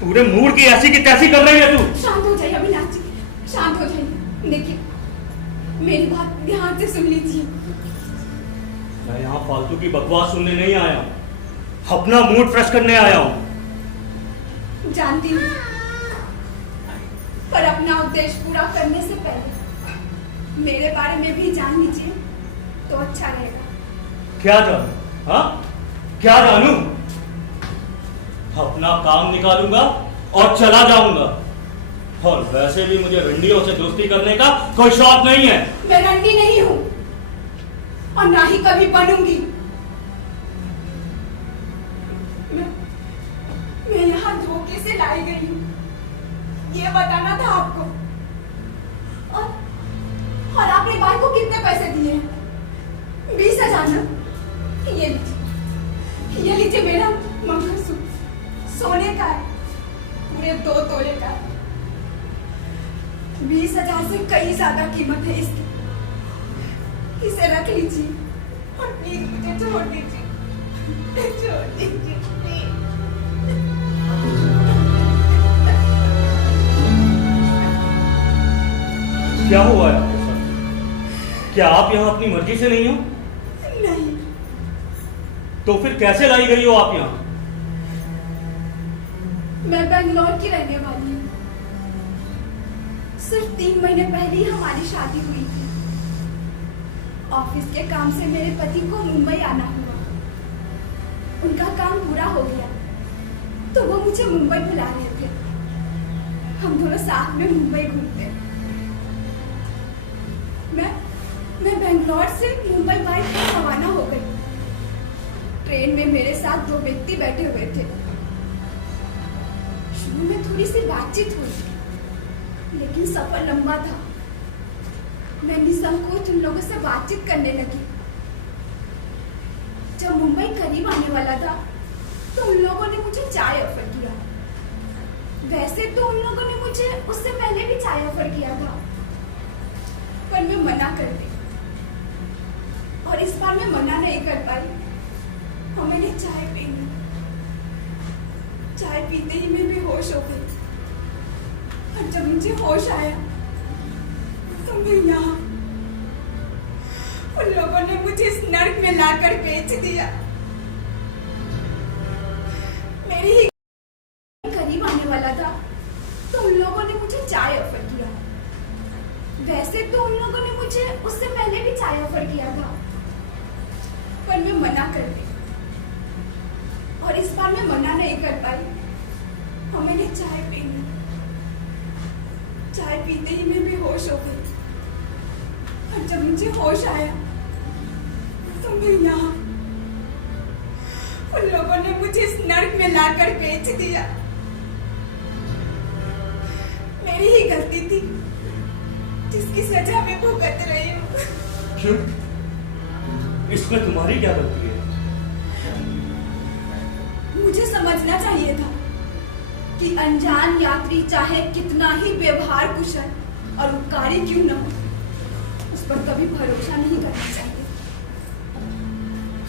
पूरे मूड की ऐसी की तैसी कर रही है तू। शांत हो जाइए अविनाश जी, शांत हो जाइए। देखिए, मेरी बात ध्यान से सुन लीजिए। मैं यहाँ फालतू की बकवास सुनने नहीं आया हूँ, अपना मूड फ्रेश करने आया हूँ। जानती हूँ, पर अपना उद्देश्य पूरा करने से पहले मेरे बारे में भी जान लीजिए तो अच्छा रहेगा। क्या जानूं? हाँ, क्या जानूं? अपना काम निकालूंगा और चला जाऊंगा। और वैसे भी मुझे रंडियों से दोस्ती करने का कोई शौक नहीं है। मैं रंडी नहीं हूँ और ना ही कभी बनूंगी। मैं यहाँ धोखे से लाई गई हूँ, ये बताना था आपको। और आपने भाई को कितने पैसे दिए हैं? 20,000 ना? ये लीजिए मेरा मंगलसूत्र सोने का है, पूरे 2 तोले का। 20,000 से कई ज्यादा कीमत है इसकी। इसे रख लीजिए और प्लीज मुझे छोड़ दीजिए, छोड़ दीजिए प्लीज। क्या हुआ है आपके साथ? क्या आप यहाँ अपनी मर्जी से नहीं हो? नहीं। तो फिर कैसे लाई गई हो आप यहाँ? मैं बेंगलोर की रहने वाली हूँ। सिर्फ 3 महीने पहले ही हमारी शादी हुई थी। ऑफिस के काम से मेरे पति को मुंबई आना हुआ। उनका काम पूरा हो गया तो वो मुझे मुंबई बुला रहे थे। हम दोनों साथ में मुंबई घूमते। मैं बेंगलोर से मुंबई बाइक पर रवाना हो गई। ट्रेन में मेरे साथ 2 व्यक्ति बैठे हुए थे। शुरू में थोड़ी सी बातचीत हुई, लेकिन सफर लंबा था। मैं निसंकोच उन लोगों से बातचीत करने लगी। जब मुंबई करीब आने वाला था तो उन लोगों ने मुझे चाय ऑफर किया। वैसे तो उन लोगों ने मुझे उससे पहले भी चाय ऑफर किया था, पर मैं मना कर दी। और इस बार मैं मना नहीं कर पाई और मैंने चाय पी ली। चाय पीते ही मैं बेहोश हो गई। और जब मुझे होश आया तो मैं यहाँ, उन लोगों ने मुझे इस नर्क में लाकर बेच दिया। मेरी ही करीब आने वाला था तो उन लोगों ने मुझे चाय ऑफर किया। वैसे तो उन लोगों ने मुझे उससे पहले भी चाय ऑफर किया था, पर मैं मना कर दी। और इस बार मैं मना नहीं कर पाई और मैंने चाय पी ली। चाय पीते ही मैं बेहोश हो गई। और जब मुझे होश आया तो मैं यहाँ, उन लोगों ने मुझे इस नर्क में लाकर बेच दिया। मेरी ही गलती थी जिसकी सजा मैं भुगत रही हूँ। क्यों? इसमें तुम्हारी क्या गलती है? मुझे समझना चाहिए था कि अनजान यात्री चाहे कितना ही व्यवहार कुशल और उपकारी क्यों न हो, उस पर कभी भरोसा नहीं करना चाहिए।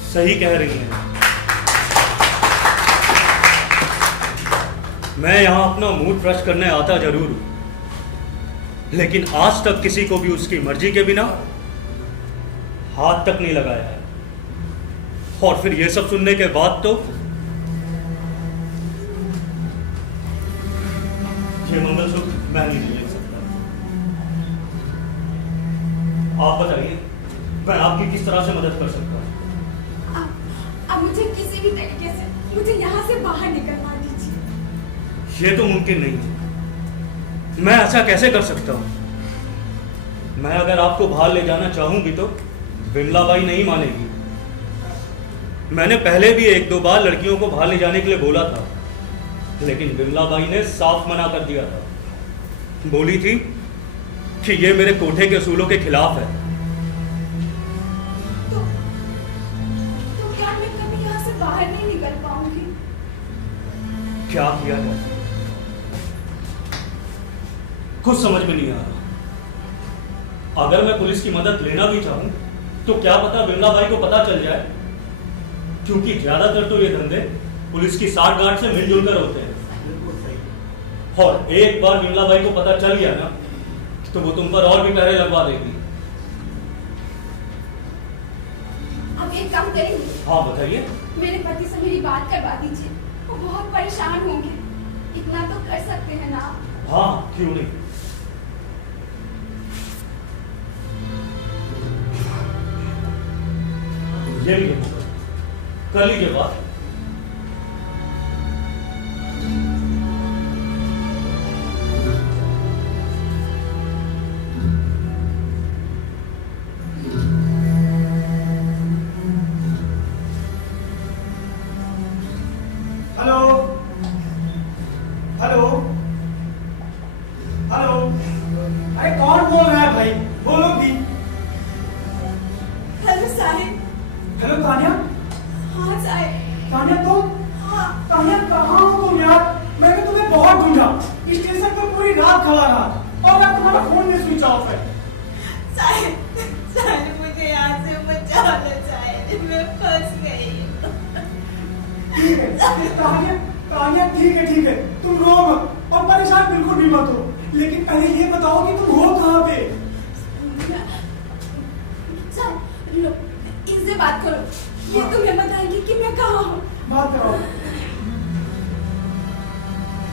सही कह रही हैं। मैं यहाँ अपना मूड फ्रेश करने आता जरूर हूँ, लेकिन आज तक किसी को भी उसकी मर्जी के बिना हाथ तक नहीं लगाया है। और फिर ये सब सुनने के बाद तो ये मंगलसूत्र मैं नहीं ले सकता। आप बताइए, मैं आपकी किस तरह से मदद कर सकता हूँ? आप मुझे किसी भी तरीके से मुझे यहाँ से बाहर निकलवा दीजिए। ये तो मुमकिन नहीं है। मैं ऐसा कैसे कर सकता हूँ? मैं अगर आपको बाहर ले जाना चाहूंगी तो विमलाबाई नहीं मानेगी। मैंने पहले भी 1-2 बार लड़कियों को बाहर ले जाने के लिए बोला था, लेकिन विमलाबाई ने साफ मना कर दिया था। बोली थी कि ये मेरे कोठे के असूलों के खिलाफ है। तो क्या मैं कभी यहाँ से बाहर नहीं निकल पाऊंगी? क्या किया जाए कुछ समझ में नहीं आ रहा। अगर मैं पुलिस की मदद लेना भी चाहूं तो क्या पता विमलाबाई को पता चल जाए, क्योंकि ज्यादातर तो ये धंधे पुलिस की साठगांठ से मिलजुल कर होते हैं। और एक बार विमलाबाई को पता चल गया ना तो वो तुम पर और भी पहरे लगवा देगी। आप एक काम करेंगे, हाँ बताइए। मेरे पति से मेरी बात करवा दीजिए, वो बहुत परेशान होंगे। इतना तो कर सकते हैं ना आप? हाँ क्यों नहीं। ये लीजिए, कर लीजिए बात। हेलो हेलो हेलो, अरे कौन बोल रहा है भाई, बोलो भी। हेलो साहिब। हेलो तानिया। हाँ साहिब। तानिया तुम? हाँ। तानिया कहाँ हो तुम यार? मैंने तुम्हें बहुत ढूंढा, स्टेशन पर पूरी रात खड़ा रहा और अब तुम्हारा फोन भी स्विच ऑफ है। साहिब, साहिब मुझे यहाँ से बचा लो साहिब, मैं फंस गई। ठीक है तानिया, तानिया ठीक है, तुम रो मत और परेशान बिल्कुल भी मत हो, लेकिन पहले ये बताओ कि तुम हो कहाँ पे? चल लो, इनसे बात करो, ये तुम्हें बताएंगे कि मैं कहाँ हूँ। बात कराओ।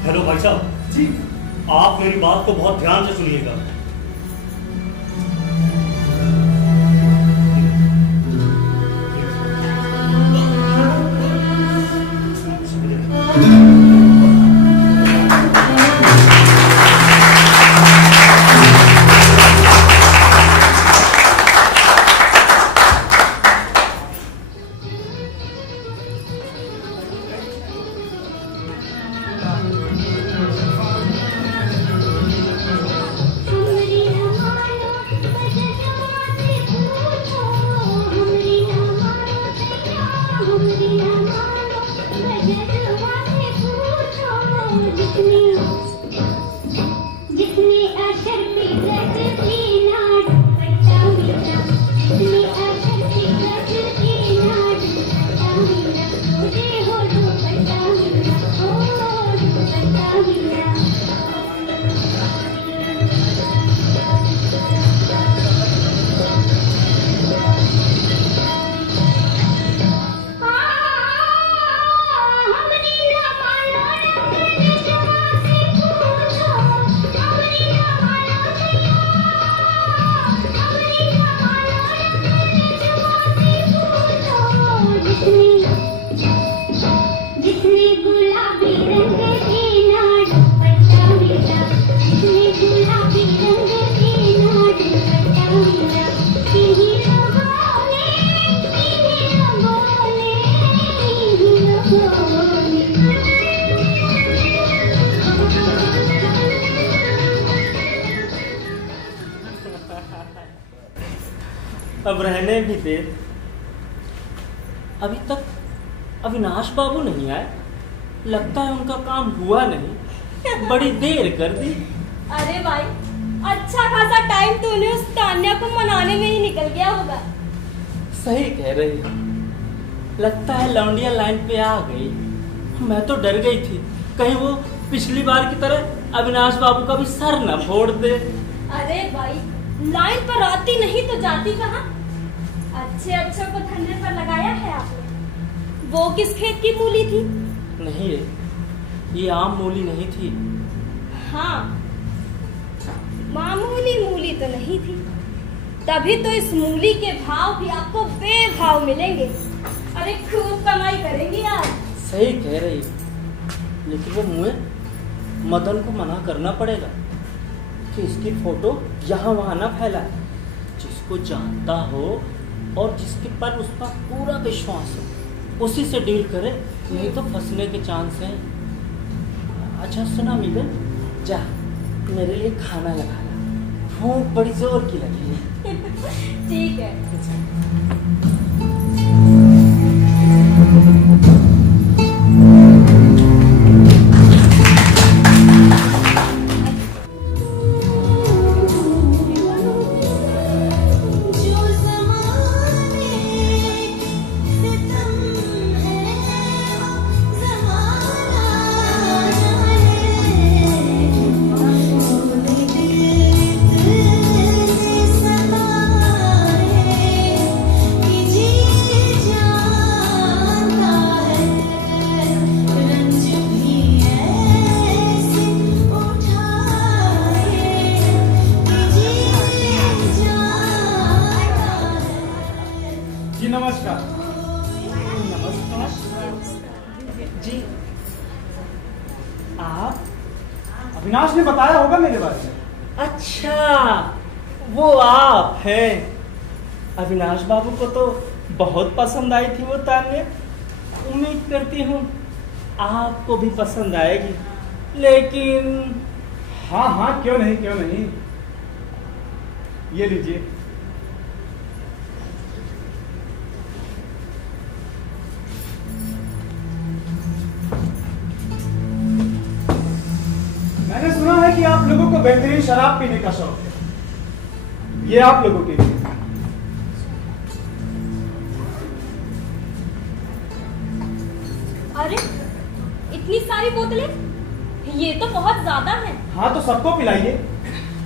हेलो भाई साहब जी। आप मेरी बात को बहुत ध्यान से सुनिएगा। अब रहने भी दे। अभी तक अविनाश बाबू नहीं आए, लगता है उनका काम हुआ नहीं, बड़ी देर कर दी। अरे भाई, अच्छा खासा टाइम तूने उस तान्या को मनाने में ही निकल गया होगा। सही कह रही है, लगता है लौंडिया लाइन पे आ गई। मैं तो डर गई थी कहीं वो पिछली बार की तरह अविनाश बाबू का भी सर न फोड़ दे। अरे भाई, लाइन पर आती नहीं तो जाती कहाँ? अच्छे को धरने पर लगाया है आपने। वो किस खेत की मूली थी? नहीं रे, ये आम मूली नहीं थी। हाँ, मामूली मूली तो नहीं थी, तभी तो इस मूली के भाव भी आपको बेभाव मिलेंगे। अरे खूब कमाई करेंगे यार। सही कह रही, लेकिन वो मुझे मदन को मना करना पड़ेगा कि इसकी फोटो यहाँ वहाँ ना फैलाए। जिसको जानता हो और जिसके पर उस पर पूरा विश्वास हो, उसी से डील करे, नहीं तो फंसने के चांस हैं। अच्छा सुना मिलन, जा मेरे लिए खाना लगा ला, भूख बड़ी जोर की लगी है। ठीक है। ज़माने अविनाश ने बताया होगा मेरे बारे में। अच्छा, वो आप हैं। अविनाश बाबू को तो बहुत पसंद आई थी वो तान्या। उम्मीद करती हूँ आपको भी पसंद आएगी, लेकिन हाँ हाँ, क्यों नहीं क्यों नहीं। ये लीजिए। मैंने सुना है कि आप लोगों को बेहतरीन शराब पीने का शौक है। ये आप लोगों के लिए। अरे इतनी सारी बोतलें, ये तो बहुत ज्यादा है। हाँ तो सबको पिलाइए।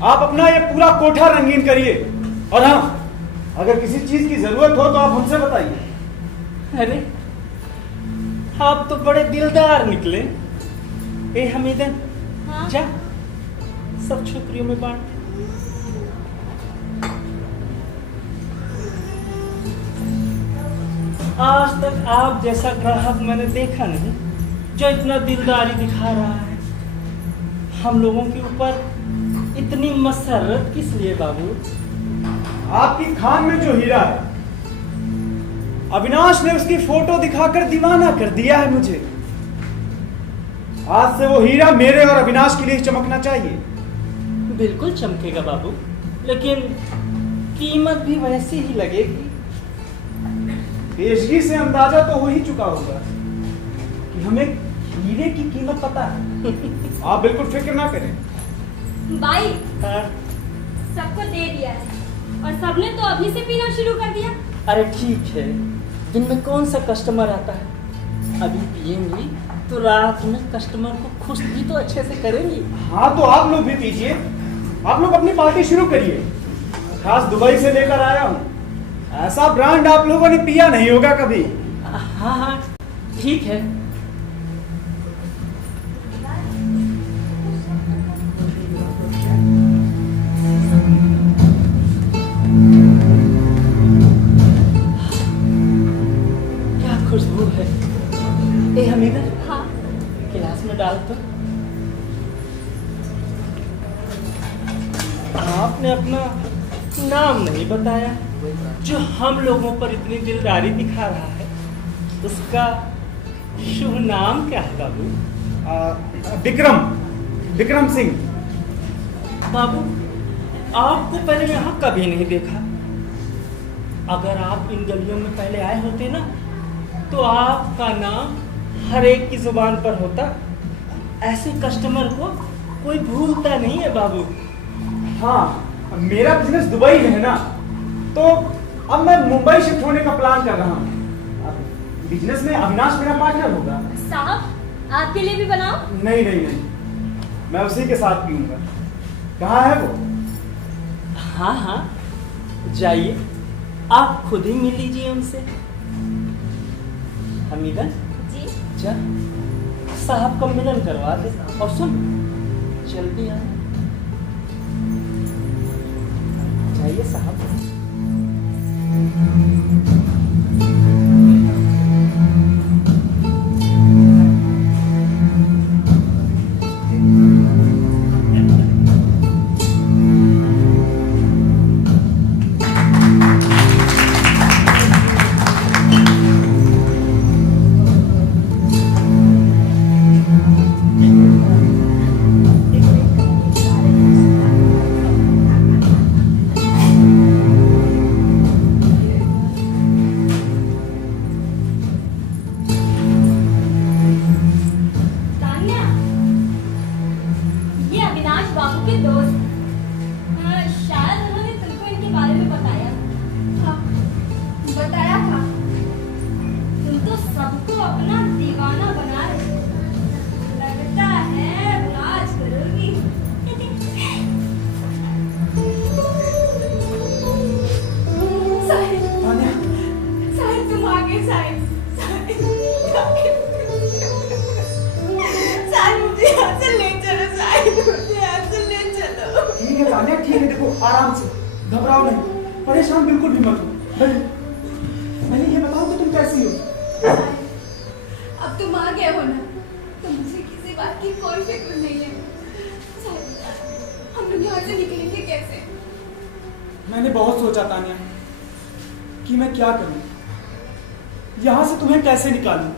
आप अपना ये पूरा कोठा रंगीन करिए। और हाँ, अगर किसी चीज की जरूरत हो तो आप हमसे बताइए। अरे आप तो बड़े दिलदार निकले। ए हमीदा, हाँ? जा सब छोकरियों में बांट। आज तक आप जैसा ग्राहक मैंने देखा नहीं जो इतना दिलदारी दिखा रहा है। हम लोगों के ऊपर इतनी मसरत किस लिए बाबू? आपकी खान में जो हीरा है, अविनाश ने उसकी फोटो दिखाकर दीवाना कर दिया है मुझे। आज से वो हीरा मेरे और अविनाश के लिए चमकना चाहिए। बिल्कुल चमकेगा बाबू, लेकिन कीमत भी वैसी ही लगेगी। पेशगी से अंदाजा तो हो ही चुका होगा कि हमें हीरे की कीमत पता है। आप बिल्कुल फिक्र ना करें। भाई हाँ? सबको दे दिया है और सबने तो अभी से पीना शुरू कर दिया। अरे ठीक है, दिन में कौन सा कस्टमर आता है? अभी पियेंगी तो रात में कस्टमर को खुश भी तो अच्छे से करेंगी। हाँ तो आप लोग भी पीजिए। आप लोग अपनी पार्टी शुरू करिए। खास दुबई से लेकर आया हूँ। ऐसा ब्रांड आप लोगों ने पिया नहीं होगा कभी। हाँ हाँ ठीक है। क्या खुशबू है। ए हमीदा, हाँ गिलास में डाल तो। आपने अपना नाम नहीं बताया जो हम लोगों पर इतनी दिलदारी दिखा रहा है। उसका शुभ नाम क्या है बाबू? विक्रम सिंह। बाबू आपको पहले यहाँ कभी नहीं देखा। अगर आप इन गलियों में पहले आए होते ना तो आपका नाम हर एक की जुबान पर होता। ऐसे कस्टमर को कोई भूलता नहीं है बाबू। हाँ, मेरा बिजनेस दुबई में है ना, तो अब मैं मुंबई शिफ्ट होने का प्लान कर रहा हूँ। बिजनेस में अविनाश मेरा पार्टनर होगा। साहब आपके लिए भी बनाओ। नहीं नहीं नहीं, मैं उसी के साथ पीऊंगा। कहाँ है वो? हाँ हाँ जाइए, आप खुद ही मिल लीजिए उनसे। हमीदा जी जा साहब का मिलन करवा दे। और सुन, जल्दी आ जाइए साहब। आराम से, घबराओ नहीं, परेशान बिल्कुल भी मत हो। मैंने ये बताओ कि तुम कैसी हो? अब तुम आ गए हो ना, तो मुझे किसी बात की कोई फिक्र नहीं है। से निकलेंगे कैसे? मैंने बहुत सोचा तानिया कि मैं क्या करूं, यहां से तुम्हें कैसे निकालूं।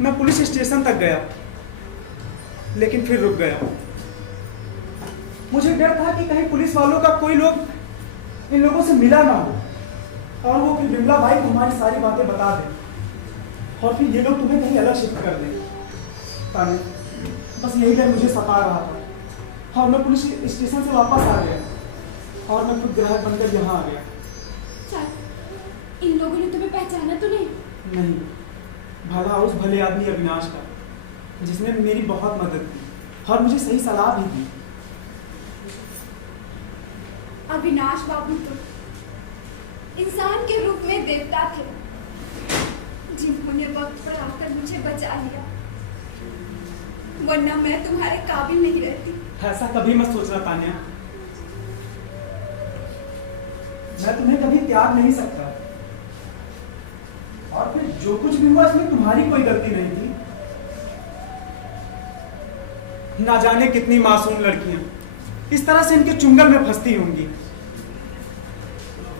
मैं पुलिस स्टेशन तक गया, लेकिन फिर रुक गया। मुझे डर था कि कहीं पुलिस वालों का कोई लोग इन लोगों से मिला ना हो और वो फिर विमला भाई को हमारी सारी बातें बता दें और फिर ये लोग तुम्हें कहीं अलग शिफ्ट कर दें। तानिया, बस यही डर मुझे सता रहा था और मैं पुलिस स्टेशन से वापस आ गया और मैं खुद ग्राहक बनकर यहाँ आ गया। इन लोगों ने तुम्हें पहचाना तो नहीं? नहीं, भला उस भले आदमी अविनाश का, जिसने मेरी बहुत मदद की और मुझे सही सलाह भी दी। अविनाश बाबू तो इंसान के रूप में देवता थे, जिन्होंने वक्त पर आकर मुझे बचा लिया, वरना मैं तुम्हारे काबिल नहीं रहती। ऐसा कभी मत सोचना तानिया, मैं तुम्हें कभी त्याग नहीं सकता। और फिर जो कुछ भी हुआ इसमें तुम्हारी कोई गलती नहीं थी। ना जाने कितनी मासूम लड़कियां इस तरह से इनके चुंगल में फंसती होंगी।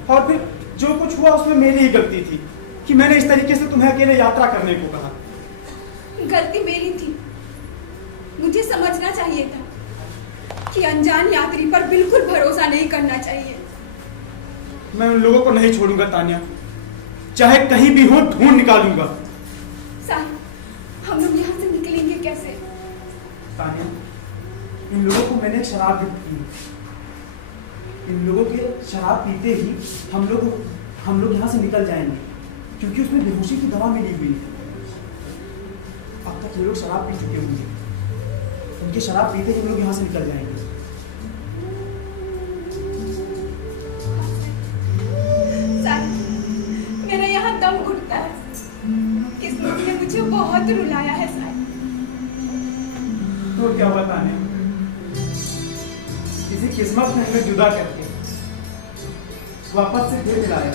और फिर जो कुछ हुआ उसमें मेरी ही गलती थी कि मैंने इस तरीके से तुम्हें अकेले यात्रा करने को कहा। गलती मेरी थी, मुझे समझना चाहिए था कि अनजान यात्री पर बिल्कुल भरोसा नहीं करना चाहिए। मैं उन लोगों को नहीं छोड़ूंगा तानिया, चाहे कहीं भी हो ढूंढ निकालूंगा। साहिब, हम लोग यहाँ से निकलेंगे कैसे? तानिया, इन लोगों को मैंने एक शराब गिफ्ट की। इन लोगों के शराब पीते ही हम लोग यहाँ से निकल जाएंगे, क्योंकि उसमें बेहोशी की दवा मिली हुई है। अब तक ये लोग शराब पी चुके होंगे, उनके शराब पीते ही हम लोग यहाँ से निकल जाएंगे। मेरा यहाँ दम घुटता है, किस्मत ने मुझे बहुत रुलाया है साहिब। तो क्या बताने, किसी किस्मत ने हमें जुदा करके वापस से फिर मिलाया।